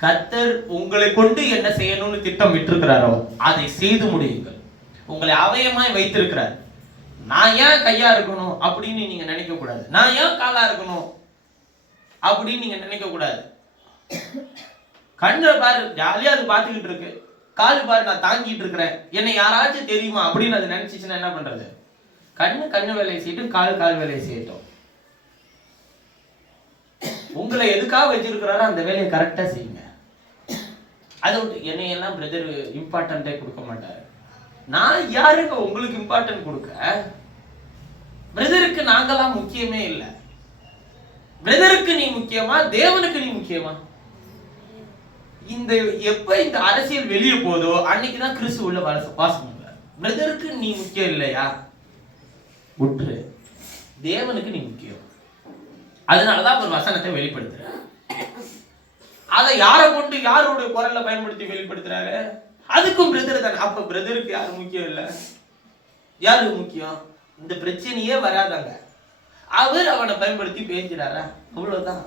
கர்த்தர் உங்களை கொண்டு என்ன செய்யணும்னு திட்டம் விட்டிருக்கிறாரோ அதை செய்து முடியுங்கள். உங்களை அவயமாய் வைத்திருக்கிறார். நான் ஏன் கையா இருக்கணும் அப்படின்னு நீங்க நினைக்க கூடாது, நான் ஏன் காலா இருக்கணும் அப்படின்னு நீங்க நினைக்க கூடாது. கண்ணை பாரு, ஜாலியா அது பார்த்துக்கிட்டு இருக்கு, கால் பாரு நான் தாங்கிட்டு இருக்கிறேன், என்னை யாராச்சும் தெரியுமா அப்படின்னு அது நினைச்சிச்சுன்னா என்ன பண்றது? கண்ணு வேலையை செய்யட்டும், கால் வேலையை செய்யட்டும். உங்களை எதுக்காக வச்சிருக்கிறாரோ அந்த வேலையை கரெக்டா செய்யுங்க. அதை விட்டு என்னையெல்லாம் பிரதர் இம்பார்ட்டன்டே கொடுக்க மாட்டாரு. நான் யாருங்க உங்களுக்கு இம்பார்ட்டன்ட் கொடுக்க? பிரதருக்கு நாங்கெல்லாம் முக்கியமே இல்லை. பிரதருக்கு நீ முக்கியமா, தேவனுக்கு நீ முக்கியமா? எப்ப இந்த அரசியல் வெளியே போதோ அன்னைக்குதான் கிறிஸ்து உள்ள வாசம் பண்ணுவார். பிரதருக்கு நீ முக்கியம் இல்லையா, விட்டுரு. தேவனுக்கு நீ முக்கியம். அதனாலதான் ஒரு வசனத்தை வெளிப்படுத்துற. அதை யாரை கொண்டு யாருடைய குரல்ல பயன்படுத்தி வெளிப்படுத்துறாரு? அதுக்கும் பிரதர் தானே. அப்ப பிரதருக்கு யாரு முக்கியம் இல்ல? யாருக்கு முக்கியம்? இந்த பிரச்சனையே வராதாங்க, அவர் அவனை பயன்படுத்தி பேசுறாரா? அவ்வளவுதான்.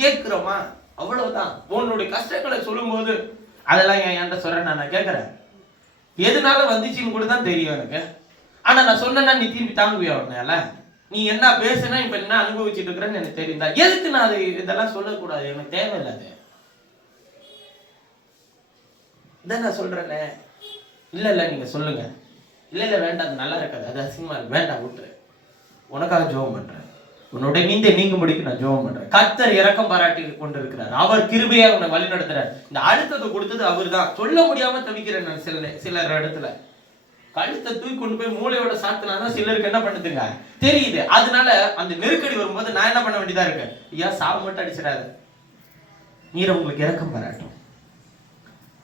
கேட்கிறோமா? அவ்வளவுதான். உன்னுடைய கஷ்டங்களை சொல்லும் போது அதெல்லாம் என்கிட்ட சொல்றேன், நான் கேட்கறேன். எதுனால வந்துச்சுன்னு கூட தான் தெரியும் எனக்கு. ஆனா நான் சொன்னா நீ திருப்பி தாங்குவியா? உடனேல நீ என்ன பேசுனா இப்ப என்ன அனுபவிச்சுட்டு இருக்கிறேன்னு எனக்கு தெரியுதா? எதுக்கு நான் அது இதெல்லாம் சொல்லக்கூடாது? எனக்கு தேவையில்லாது. இதான் நான் சொல்றேனே. இல்ல நீங்க சொல்லுங்க. இல்ல வேண்டாம், அது நல்லா இருக்காது, அது அசிங்கமா இருக்கு, வேண்டாம், விட்டுரு. உனக்காக ஜெபம் பண்றேன், உன்னுடைய நீங்க முடிக்க நான் ஜெபம் பண்றேன். கர்த்தர் இரக்கம் பாராட்டி கொண்டு இருக்கிறார். அவர் கிருபையா உன்னை வழி நடத்துறார். இந்த அழுத்தத்தை கொடுத்தது அவர் தான். சொல்ல முடியாம தவிக்கிறேன் நான் சிலர் இடத்துல. கழுத்தை தூக்கி கொண்டு போய் மூளையோட சாத்தினாதான் சிலருக்கு என்ன பண்ணுதுங்க தெரியுது. அதனால அந்த நெருக்கடி வரும்போது நான் என்ன பண்ண வேண்டியதா இருக்கு? ஐயா சாவு மட்டும் அடிச்சிடாது, நீர் உங்களுக்கு இரக்கம் பாராட்டும்.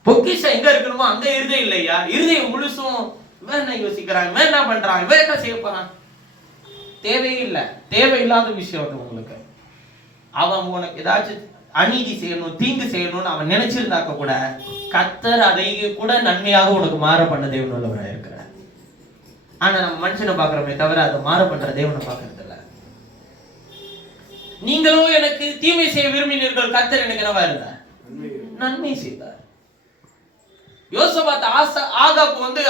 பொக்கிஷம் எங்க இருக்கணுமோ அங்க இருதயம் இல்லையா? இருதயம் முழுசும் வேணா யோசிக்கிறான், வேணா பண்றான், வேணா செய்ய போறான். தேவையில்லை, தேவையில்லாத விஷயம் அது உங்களுக்கு. அவன் உனக்கு ஏதாச்சும் அநீதி செய்யணும், தீங்கு செய்யணும்னு அவன் நினைச்சிருந்தாக்க கூட கர்த்தர் அதை கூட நன்மையாக உனக்கு மாற பண்ண தேவன் உள்ளவராக இருக்கிறார். ஆனா நம்ம மனுஷனை பாக்குறோமே தவிர அதை மாற பண்ற தேவனை பாக்குறது இல்ல. நீங்களும் எனக்கு தீமை செய்ய விரும்பினீர்கள், கர்த்தர் எனக்கு என்னவா இருந்தார்? நன்மை செய்தார். யோசபாத் ஆகாப்பு வந்து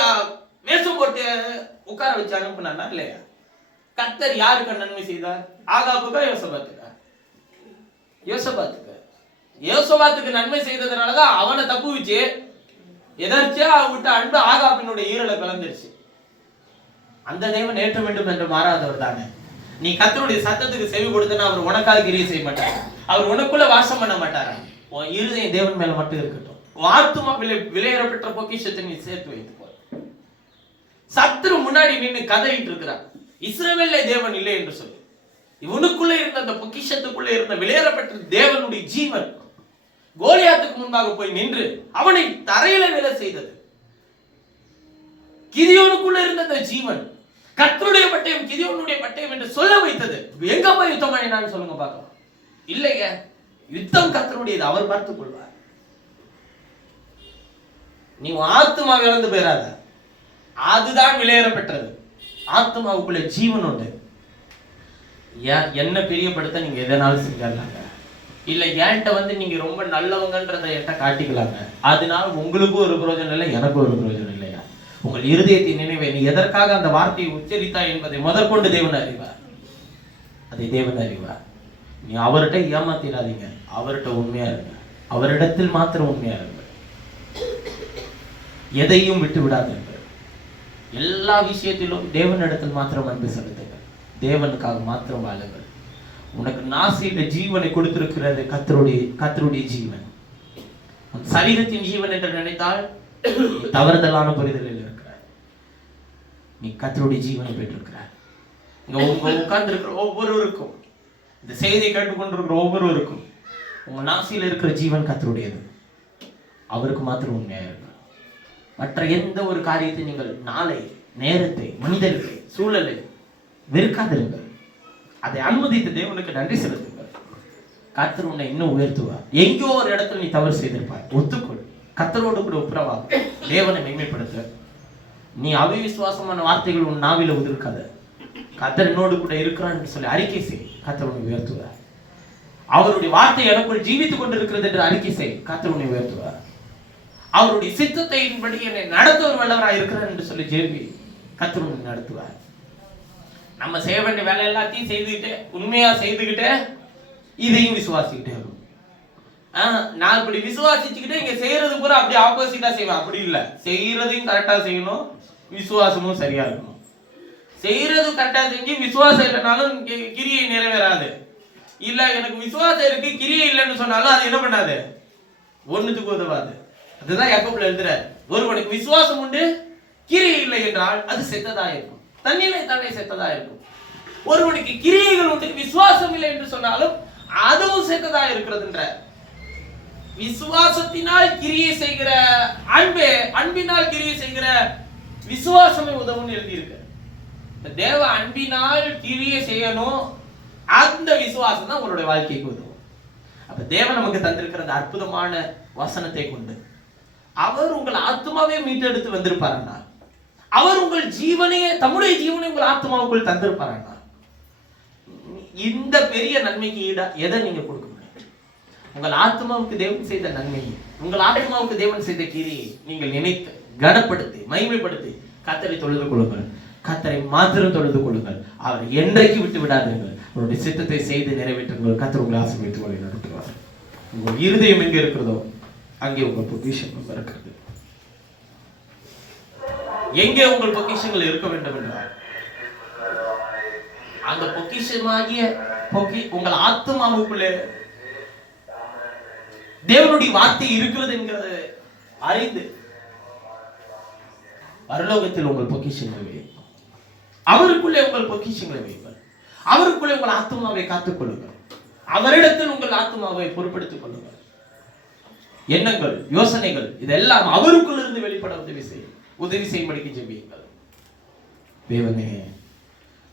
வேஷம் போட்டு உட்கார வச்சு அனுப்புனானா இல்லையா? கர்த்தர் யாருக்கு நன்மை செய்தார்? ஆகாப்புக்கா யோசபாத்துக்கா? யோசபாத்துக்கு நன்மை செய்ததுனாலதான் அவனை தப்பு வச்சு எதர்ச்சியா விட்ட அன்பு ஆகாப்பினுடைய ஈரலை கலந்துருச்சு. அந்த தேவன் ஏற்ற வேண்டும் என்று மாறாதவர் தானே. நீ கர்த்தருடைய சத்தத்துக்கு செவி கொடுத்தனா அவர் உனக்காக கிரியை செய்ய மாட்டார், அவர் உனக்குள்ள வாசம் பண்ண மாட்டாரா? உன் இருதயம் தேவன் மேல மட்டும் இருக்கட்டும். ஆத்துமா விலையேறப்பட்ட பொக்கிஷத்தை நீ சேர்த்து வைத்து போ. சத்துரு முன்னாடி நின்று கதறிட்டு இருக்கிறான், இஸ்ரவேல்ல தேவன் இல்லை என்று சொல்லி. இவனுக்குள்ள இருந்த அந்த பொக்கிஷத்துக்குள்ள இருந்த விலையேறப்பட்ட தேவனுடைய ஜீவன் கோலியாத்துக்கு முன்பாக போய் நின்று அவனை தரையில விழ செய்தது. கிதியோனுக்குள்ள இருந்த அந்த ஜீவன் கர்த்தருடைய பட்டயம் கிதியோனுடைய பட்டயம் என்று சொல்ல வைத்தது. எங்க போய் யுத்தம் பண்ணினான்னு சொல்லுங்க பார்க்கலாம். இல்லைங்க, யுத்தம் கர்த்தருடையது, அவர் பார்த்துக் கொள்வார். நீ ஆத்துமா இழந்து போயிடாத, அதுதான் விலையேறப்பட்டது. ஆத்மாவுக்குள்ள ஜீவன் உண்டு. என்ன பிரியப்படுத்த நீங்க எதனாலும் செஞ்சிடலாங்க. இல்ல என்கிட்ட வந்து நீங்க ரொம்ப நல்லவங்கன்றதை என்கிட்ட காட்டிக்கலாங்க. அதனால உங்களுக்கும் ஒரு பிரயோஜனம் இல்லை, எனக்கும் ஒரு பிரயோஜனம் இல்லையா? உங்கள் இருதயத்தின் நினைவை நீ எதற்காக அந்த வார்த்தையை உச்சரித்தா என்பதை முதற்கொண்டு தேவன் அறிவார். அதை தேவன் அறிவார். நீ அவர்கிட்ட ஏமாத்திடாதீங்க, அவர்கிட்ட உண்மையா இருங்க, அவரிடத்தில் மாத்திரம் உண்மையா இருங்க, எதையும் விட்டு விடாதீர்கள். எல்லா விஷயத்திலும் தேவனிடத்தில் மாத்திரம் அன்பு செலுத்துங்கள், தேவனுக்காக மாத்திரம் வாழுங்கள். உனக்கு நாசியில ஜீவனை கொடுத்திருக்கிறது கர்த்தருடைய ஜீவன். சரீரத்தின் ஜீவன் என்று நினைத்தால் தவறுதலான புரிதலில் இருக்கிறார். நீ கர்த்தருடைய ஜீவனை பெற்றிருக்கிறார். இங்க உட்கார்ந்து இருக்கிற ஒவ்வொருவருக்கும், இந்த செய்தியை கேட்டுக்கொண்டிருக்கிற ஒவ்வொருவருக்கும் உங்க நாசியில இருக்கிற ஜீவன் கர்த்தருடையது. அவருக்கு மாத்திரம் உண்மையா இருக்கும். மற்ற எந்த ஒரு காரியத்தை நீங்கள் நாளை, நேரத்தை, மனிதர்களை, சூழலை வெறுக்காதிருங்கள். அதை அனுமதித்த தேவனுக்கு நன்றி செலுத்துங்கள். கர்த்தர் உன்னை இன்னும் உயர்த்துவார். எங்கோ ஒரு இடத்துல நீ தவறு செய்திருப்பாய், ஒத்துக்கொள். கர்த்தரோடு கூட ஒப்புரவாக தேவனை மேன்மைப்படுத்த. நீ அவிசுவாசமான வார்த்தைகள் உன் நாவில உதிர்க்காத. கர்த்தர் என்னோடு கூட இருக்கிறான் என்று சொல்லி அறிக்கை செய், கர்த்தர் உன்னை உயர்த்துவார். அவருடைய வார்த்தை எனக்குள் ஜீவித்துக் கொண்டிருக்கிறது என்று அறிக்கை செய், கர்த்தர் உன்னை உயர்த்துவார். அவருடைய சித்தத்தையின்படி என்னை நடத்துவர் வல்லவராக இருக்கிறார் என்று சொல்லி ஜெபி, கர்த்தர் உன்னை நடத்துவார். நம்ம செய்ய வேண்டிய வேலை எல்லாத்தையும் செய்துக்கிட்டே, உண்மையா செய்துக்கிட்டே, இதையும் விசுவாசிக்கிட்டே இருக்கும். நான் இப்படி விசுவாசிச்சுக்கிட்டு இங்க செய்யறது பூரா அப்படி ஆப்போசிட்டா செய்வேன். அப்படி இல்ல, செய்யறதையும் கரெக்டா செய்யணும், விசுவாசமும் சரியா இருக்கணும். செய்யறது கரெக்டா செஞ்சு விசுவாசம் இல்லைனாலும் கிரியை நிறைவேறாது. இல்ல எனக்கு விசுவாசம் இருக்கு கிரியை இல்லைன்னு சொன்னாலும் அது என்ன பண்ணாது, ஒண்ணுத்துக்கு உதவாது. அதுதான் யாக்கோபுல எழுதுறாரு, ஒருவனுக்கு விசுவாசம் உண்டு கிரியை இல்லை என்றால் அது செத்ததா இருக்கும், தண்ணீரை தானே செத்ததா இருக்கும். ஒருவனுக்கு கிரியைகள் உண்டு விசுவாசம் இல்லை என்று சொன்னாலும் அதுவும் செத்ததா இருக்கிறதுன்ற. விசுவாசத்தினால் கிரியை செய்கிற அன்பே, அன்பினால் கிரியை செய்கிற விசுவாசமே உதவுன்னு எழுதியிருக்கு. தேவ அன்பினால் கிரியை செய்யணும், அந்த விசுவாசம் தான் உங்களுடைய வாழ்க்கைக்கு உதவும். அப்ப தேவன் நமக்கு தந்திருக்கிற அந்த அற்புதமான வசனத்தை கொண்டு அவர் உங்கள் ஆத்மாவே மீட்டெடுத்து வந்திருப்பாருன்னா, அவர் உங்கள் ஜீவனையே, தம்முடைய ஜீவனை உங்கள் ஆத்மாவுக்குள் தந்திருப்பாருன்னா, இந்த பெரிய நன்மைக்கு ஈடா எதை நீங்க கொடுக்க முடியும்? உங்கள் ஆத்மாவுக்கு தேவன் செய்த நன்மையை, உங்கள் ஆத்மாவுக்கு தேவன் செய்த கிரியை நீங்கள் நினைத்து கனப்படுத்தி மகிமைப்படுத்தி கர்த்தரை தொழுது கொள்ளுங்கள். கர்த்தரை மாத்திரம் தொழுது கொள்ளுங்கள். அவர் என்றைக்கு விட்டு விடாதீர்கள். அவருடைய சித்தத்தை செய்து நிறைவேற்றுங்கள். கர்த்தர் உங்களை ஆசீர்வதித்து வழி நடத்துவார். உங்கள் இருதயம் எங்கே இருக்கிறதோ அங்கே உங்கள் பொக்கிஷங்கள் இருக்கிறது. எங்கே உங்கள் பொக்கிஷங்கள் இருக்க வேண்டும் என்றால் அந்த பொக்கிஷமாகிய உங்கள் ஆத்மாவுக்குள்ளே தேவனுடைய வார்த்தை இருக்கிறது என்கிறது அறிந்து பரலோகத்தில் உங்கள் பொக்கிஷங்களை வையுங்கள். அவருக்குள்ளே உங்கள் பொக்கிஷங்களை வையுங்கள். அவருக்குள்ளே உங்கள் ஆத்மாவை காத்துக் கொள்ளுங்கள். அவரிடத்தில் உங்கள் ஆத்மாவை பொறுப்படுத்திக் கொள்ளுங்கள். எண்ணங்கள், யோசனைகள் இதெல்லாம் அவருக்குள் இருந்து வெளிப்பட உதவி செய்யும்படிக்கு ஜெபியுங்கள். தேவனே,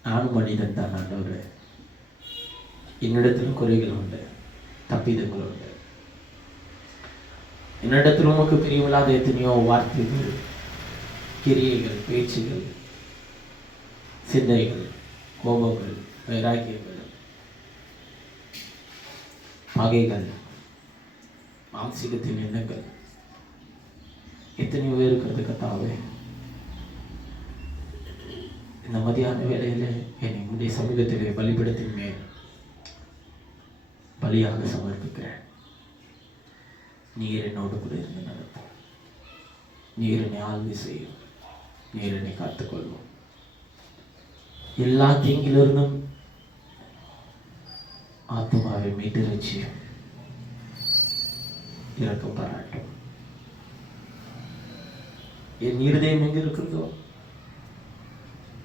நானும் மனிதன் தான் ஆண்டவரே, என்னிடத்தில் குறைகள் உண்டு, தப்பிதங்கள் உண்டு. என்னிடத்தில் உமக்கு பிரியமில்லாத எத்தனையோ வார்த்தைகள், கிரியைகள், பேச்சுகள், சிந்தைகள், கோபங்கள், வைராக்கியங்கள், பகைகள், மாம்சீகத்தின் எண்ணங்கள் எத்தனையோ இருக்கிறது கர்த்தாவே. இந்த மதியான வேளையில என்னை உடைய சமூகத்திலே பலிபீடத்தின் மேல் பலியாக சமர்ப்பிக்கிறேன். நீர் என்னோடு கூட இருந்து நடத்தும். நீர் என்னை ஆழ்ந்து செய்யும். நீர் என்னை காத்துக்கொள்வோம். எல்லா தீங்கிலிருந்தும் ஆத்மாவை மீட்டெழுச்சி இரக்கம் பாராட்டும். என் இருதயம் எங்க இருக்கிறதோ,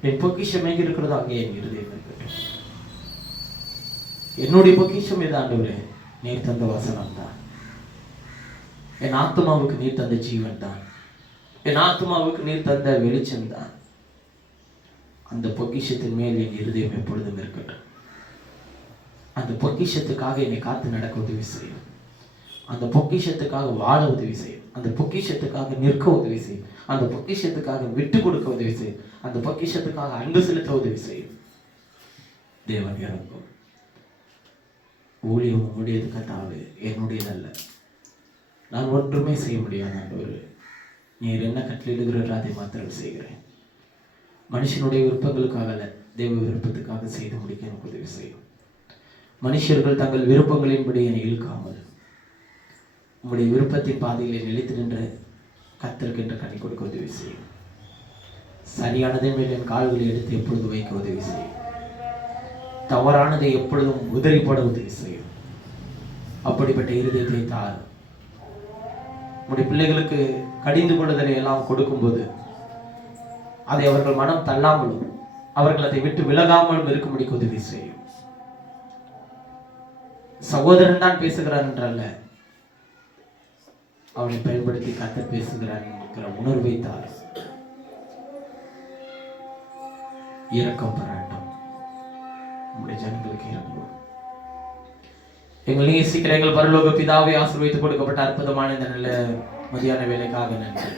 என் பொக்கிஷம் எங்க இருக்கிறதோ அங்கே என் இருதயம் இருக்கட்டும். என்னுடைய பொக்கிஷம் எது ஆண்டவரே? நீர் தந்த வசனம் தான். என் ஆத்மாவுக்கு நீர் தந்த ஜீவன் தான். என் ஆத்மாவுக்கு நீர் தந்த வெளிச்சம் தான். அந்த பொக்கிஷத்தின் மேல் என் இருதயம் எப்பொழுதும் இருக்கட்டும். அந்த பொக்கிஷத்துக்காக என்னை காத்து நடக்க உதவி செய்யும். அந்த பொக்கிஷத்துக்காக வாழ உதவி செய்யும். அந்த பொக்கிஷத்துக்காக நிற்க உதவி செய்யும். அந்த பொக்கிஷத்துக்காக விட்டு கொடுக்க உதவி செய்யும். அந்த பொக்கிஷத்துக்காக அன்பு செலுத்த உதவி செய்யும். தேவன் இறங்கும். ஊழியம் உடையது கர்த்தாவே, என்னுடையதல்ல. நான் ஒன்றுமே செய்ய முடியாது. நீர் என்ன கட்டளையிடுகிறீர்களோ அதை மாத்திரம் செய்கிறேன். மனுஷனுடைய விருப்பங்களுக்காக அல்ல, தேவ விருப்பத்துக்காக செய்து முடிக்க எனக்கு உதவி செய்யும். மனுஷர்கள் தங்கள் விருப்பங்களின்படி என்னை இழுக்காமல் உம்முடைய விருப்பத்தின் பாதையிலே நிலைத்து நின்ற கர்த்தருக்கு என்று கனி கொடுக்க உதவி செய்யும். சரியானதை மேல் என் கால்களை எடுத்து எப்பொழுது வைக்க உதவி செய்யும். தவறானதை எப்பொழுதும் உதறி போட உதவி செய்யும். அப்படிப்பட்ட இருதயத்தை தார். உம்முடைய பிள்ளைகளுக்கு கடிந்து கொள்ளுதலை எல்லாம் கொடுக்கும்போது அதை அவர்கள் மனம் தள்ளாமலும் அவர்கள் அதை விட்டு விலகாமலும் இருக்கும்படி உதவி செய்யும். சகோதரன் தான் பேசுகிறான் என்றல்ல, அவனை பயன்படுத்தி கர்த்தர் பேசுகிறான் என்கிற உணர்வை தார். இரக்கம் பாராட்டும். உங்களுடைய ஜனங்களுக்கு இறங்கும். எங்கள் நேசிக்கிற எங்கள் பரலோக பிதாவை ஆசீர்வதித்து கொடுக்கப்பட்ட அற்புதமான இந்த நல்ல மதியான வேலைக்காக நன்றி.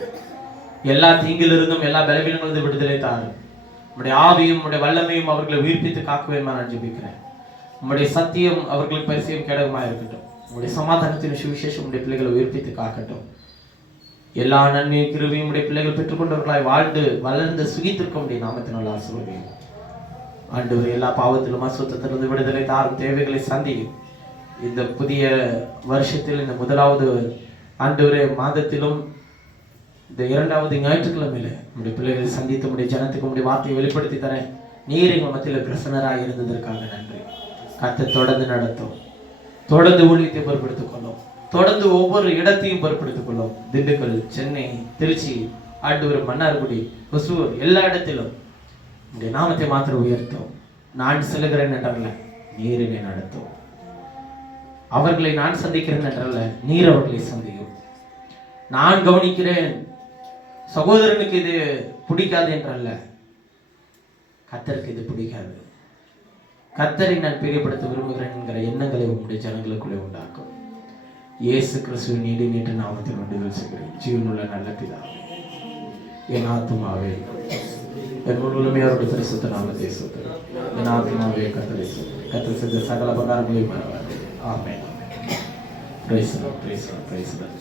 எல்லா தீங்கிலிருந்தும் எல்லா பலவீனங்களிலிருந்து விடுதலை தாரும். உங்களுடைய ஆவியும் உங்களுடைய வல்லமையும் அவர்களை உயிர்ப்பித்து காக்குவேன் நான் ஜெபிக்கிறேன். உங்களுடைய சத்தியம் அவர்களுக்கு பரிசையும் கேடகமாக இருக்கட்டும். உங்களுடைய சமாதானத்தின் சுவிசேஷம் உடைய பிள்ளைகளை உயிர்ப்பித்து காக்கட்டும். எல்லா நன்மையும் கிருபையும் உடைய பிள்ளைகள் பெற்றுக்கொண்டவர்களாய் வாழ்ந்து வளர்ந்து சுகித்திருக்க முடிய நாமத்தினால் ஆசீர்வதியும். ஆண்டவரே, எல்லா பாவத்திலும் அசுத்தத்திலிருந்து விடுதலை தாரும். தேவைகளை சந்தியும். இந்த புதிய வருஷத்தில் இந்த முதலாவது ஆண்டவரே மாதத்திலும் இந்த இரண்டாவது ஞாயிற்றுக்கிழமையில நம்முடைய பிள்ளைகளை சந்தித்து நம்முடைய ஜனத்துக்கு நம்முடைய வார்த்தையை வெளிப்படுத்தி தரேன். நீர் எங்கள் மத்தியில் பிரசன்னராக இருந்ததற்காக நன்றி. கர்த்தர் தொடர்ந்து நடத்தும், தொடர்ந்து ஊழியத்தை பொறுப்படுத்திக் கொள்ளும், தொடர்ந்து ஒவ்வொரு இடத்தையும் பொறுப்படுத்திக் கொள்ளும். திண்டுக்கல், சென்னை, திருச்சி, ஆண்டவர், மன்னார்குடி, ஒசூர் எல்லா இடத்திலும் உடைய நாமத்தை மாத்திரம் உயர்த்தும். நான் செல்கிறேன் என்றல்ல, நீர் என்னை நடத்தும். அவர்களை நான் சந்திக்கிறேன் என்றல்ல, நீர் அவர்களை சந்தியும். நான் கவனிக்கிறேன், சகோதரனுக்கு இது பிடிக்காது என்றல்ல, கர்த்தருக்கு இது பிடிக்காது. கர்த்தரை நான் பிரியப்படுத்த விரும்புகிறேன் என்கிற எண்ணங்களை உங்களுடைய ஜனங்களுக்குள்ளே உண்டாக்கும். இயேசு கிறிஸ்துவின் நீடி நீட்டு நாமத்தில் வேண்டுதல் செய்கிறேன். ஜீவனுள்ள நல்ல பிதாவே, என் ஆத்துமாவே என் முழுவதுமே அவருடைய பரிசுத்த நாமத்தை சொல்கிறேன். என் ஆத்துமாவே கர்த்தரை கர்த்தர் செய்த சகல பகாரங்களையும் மறவாதே. ஆமென். Praise the Lord.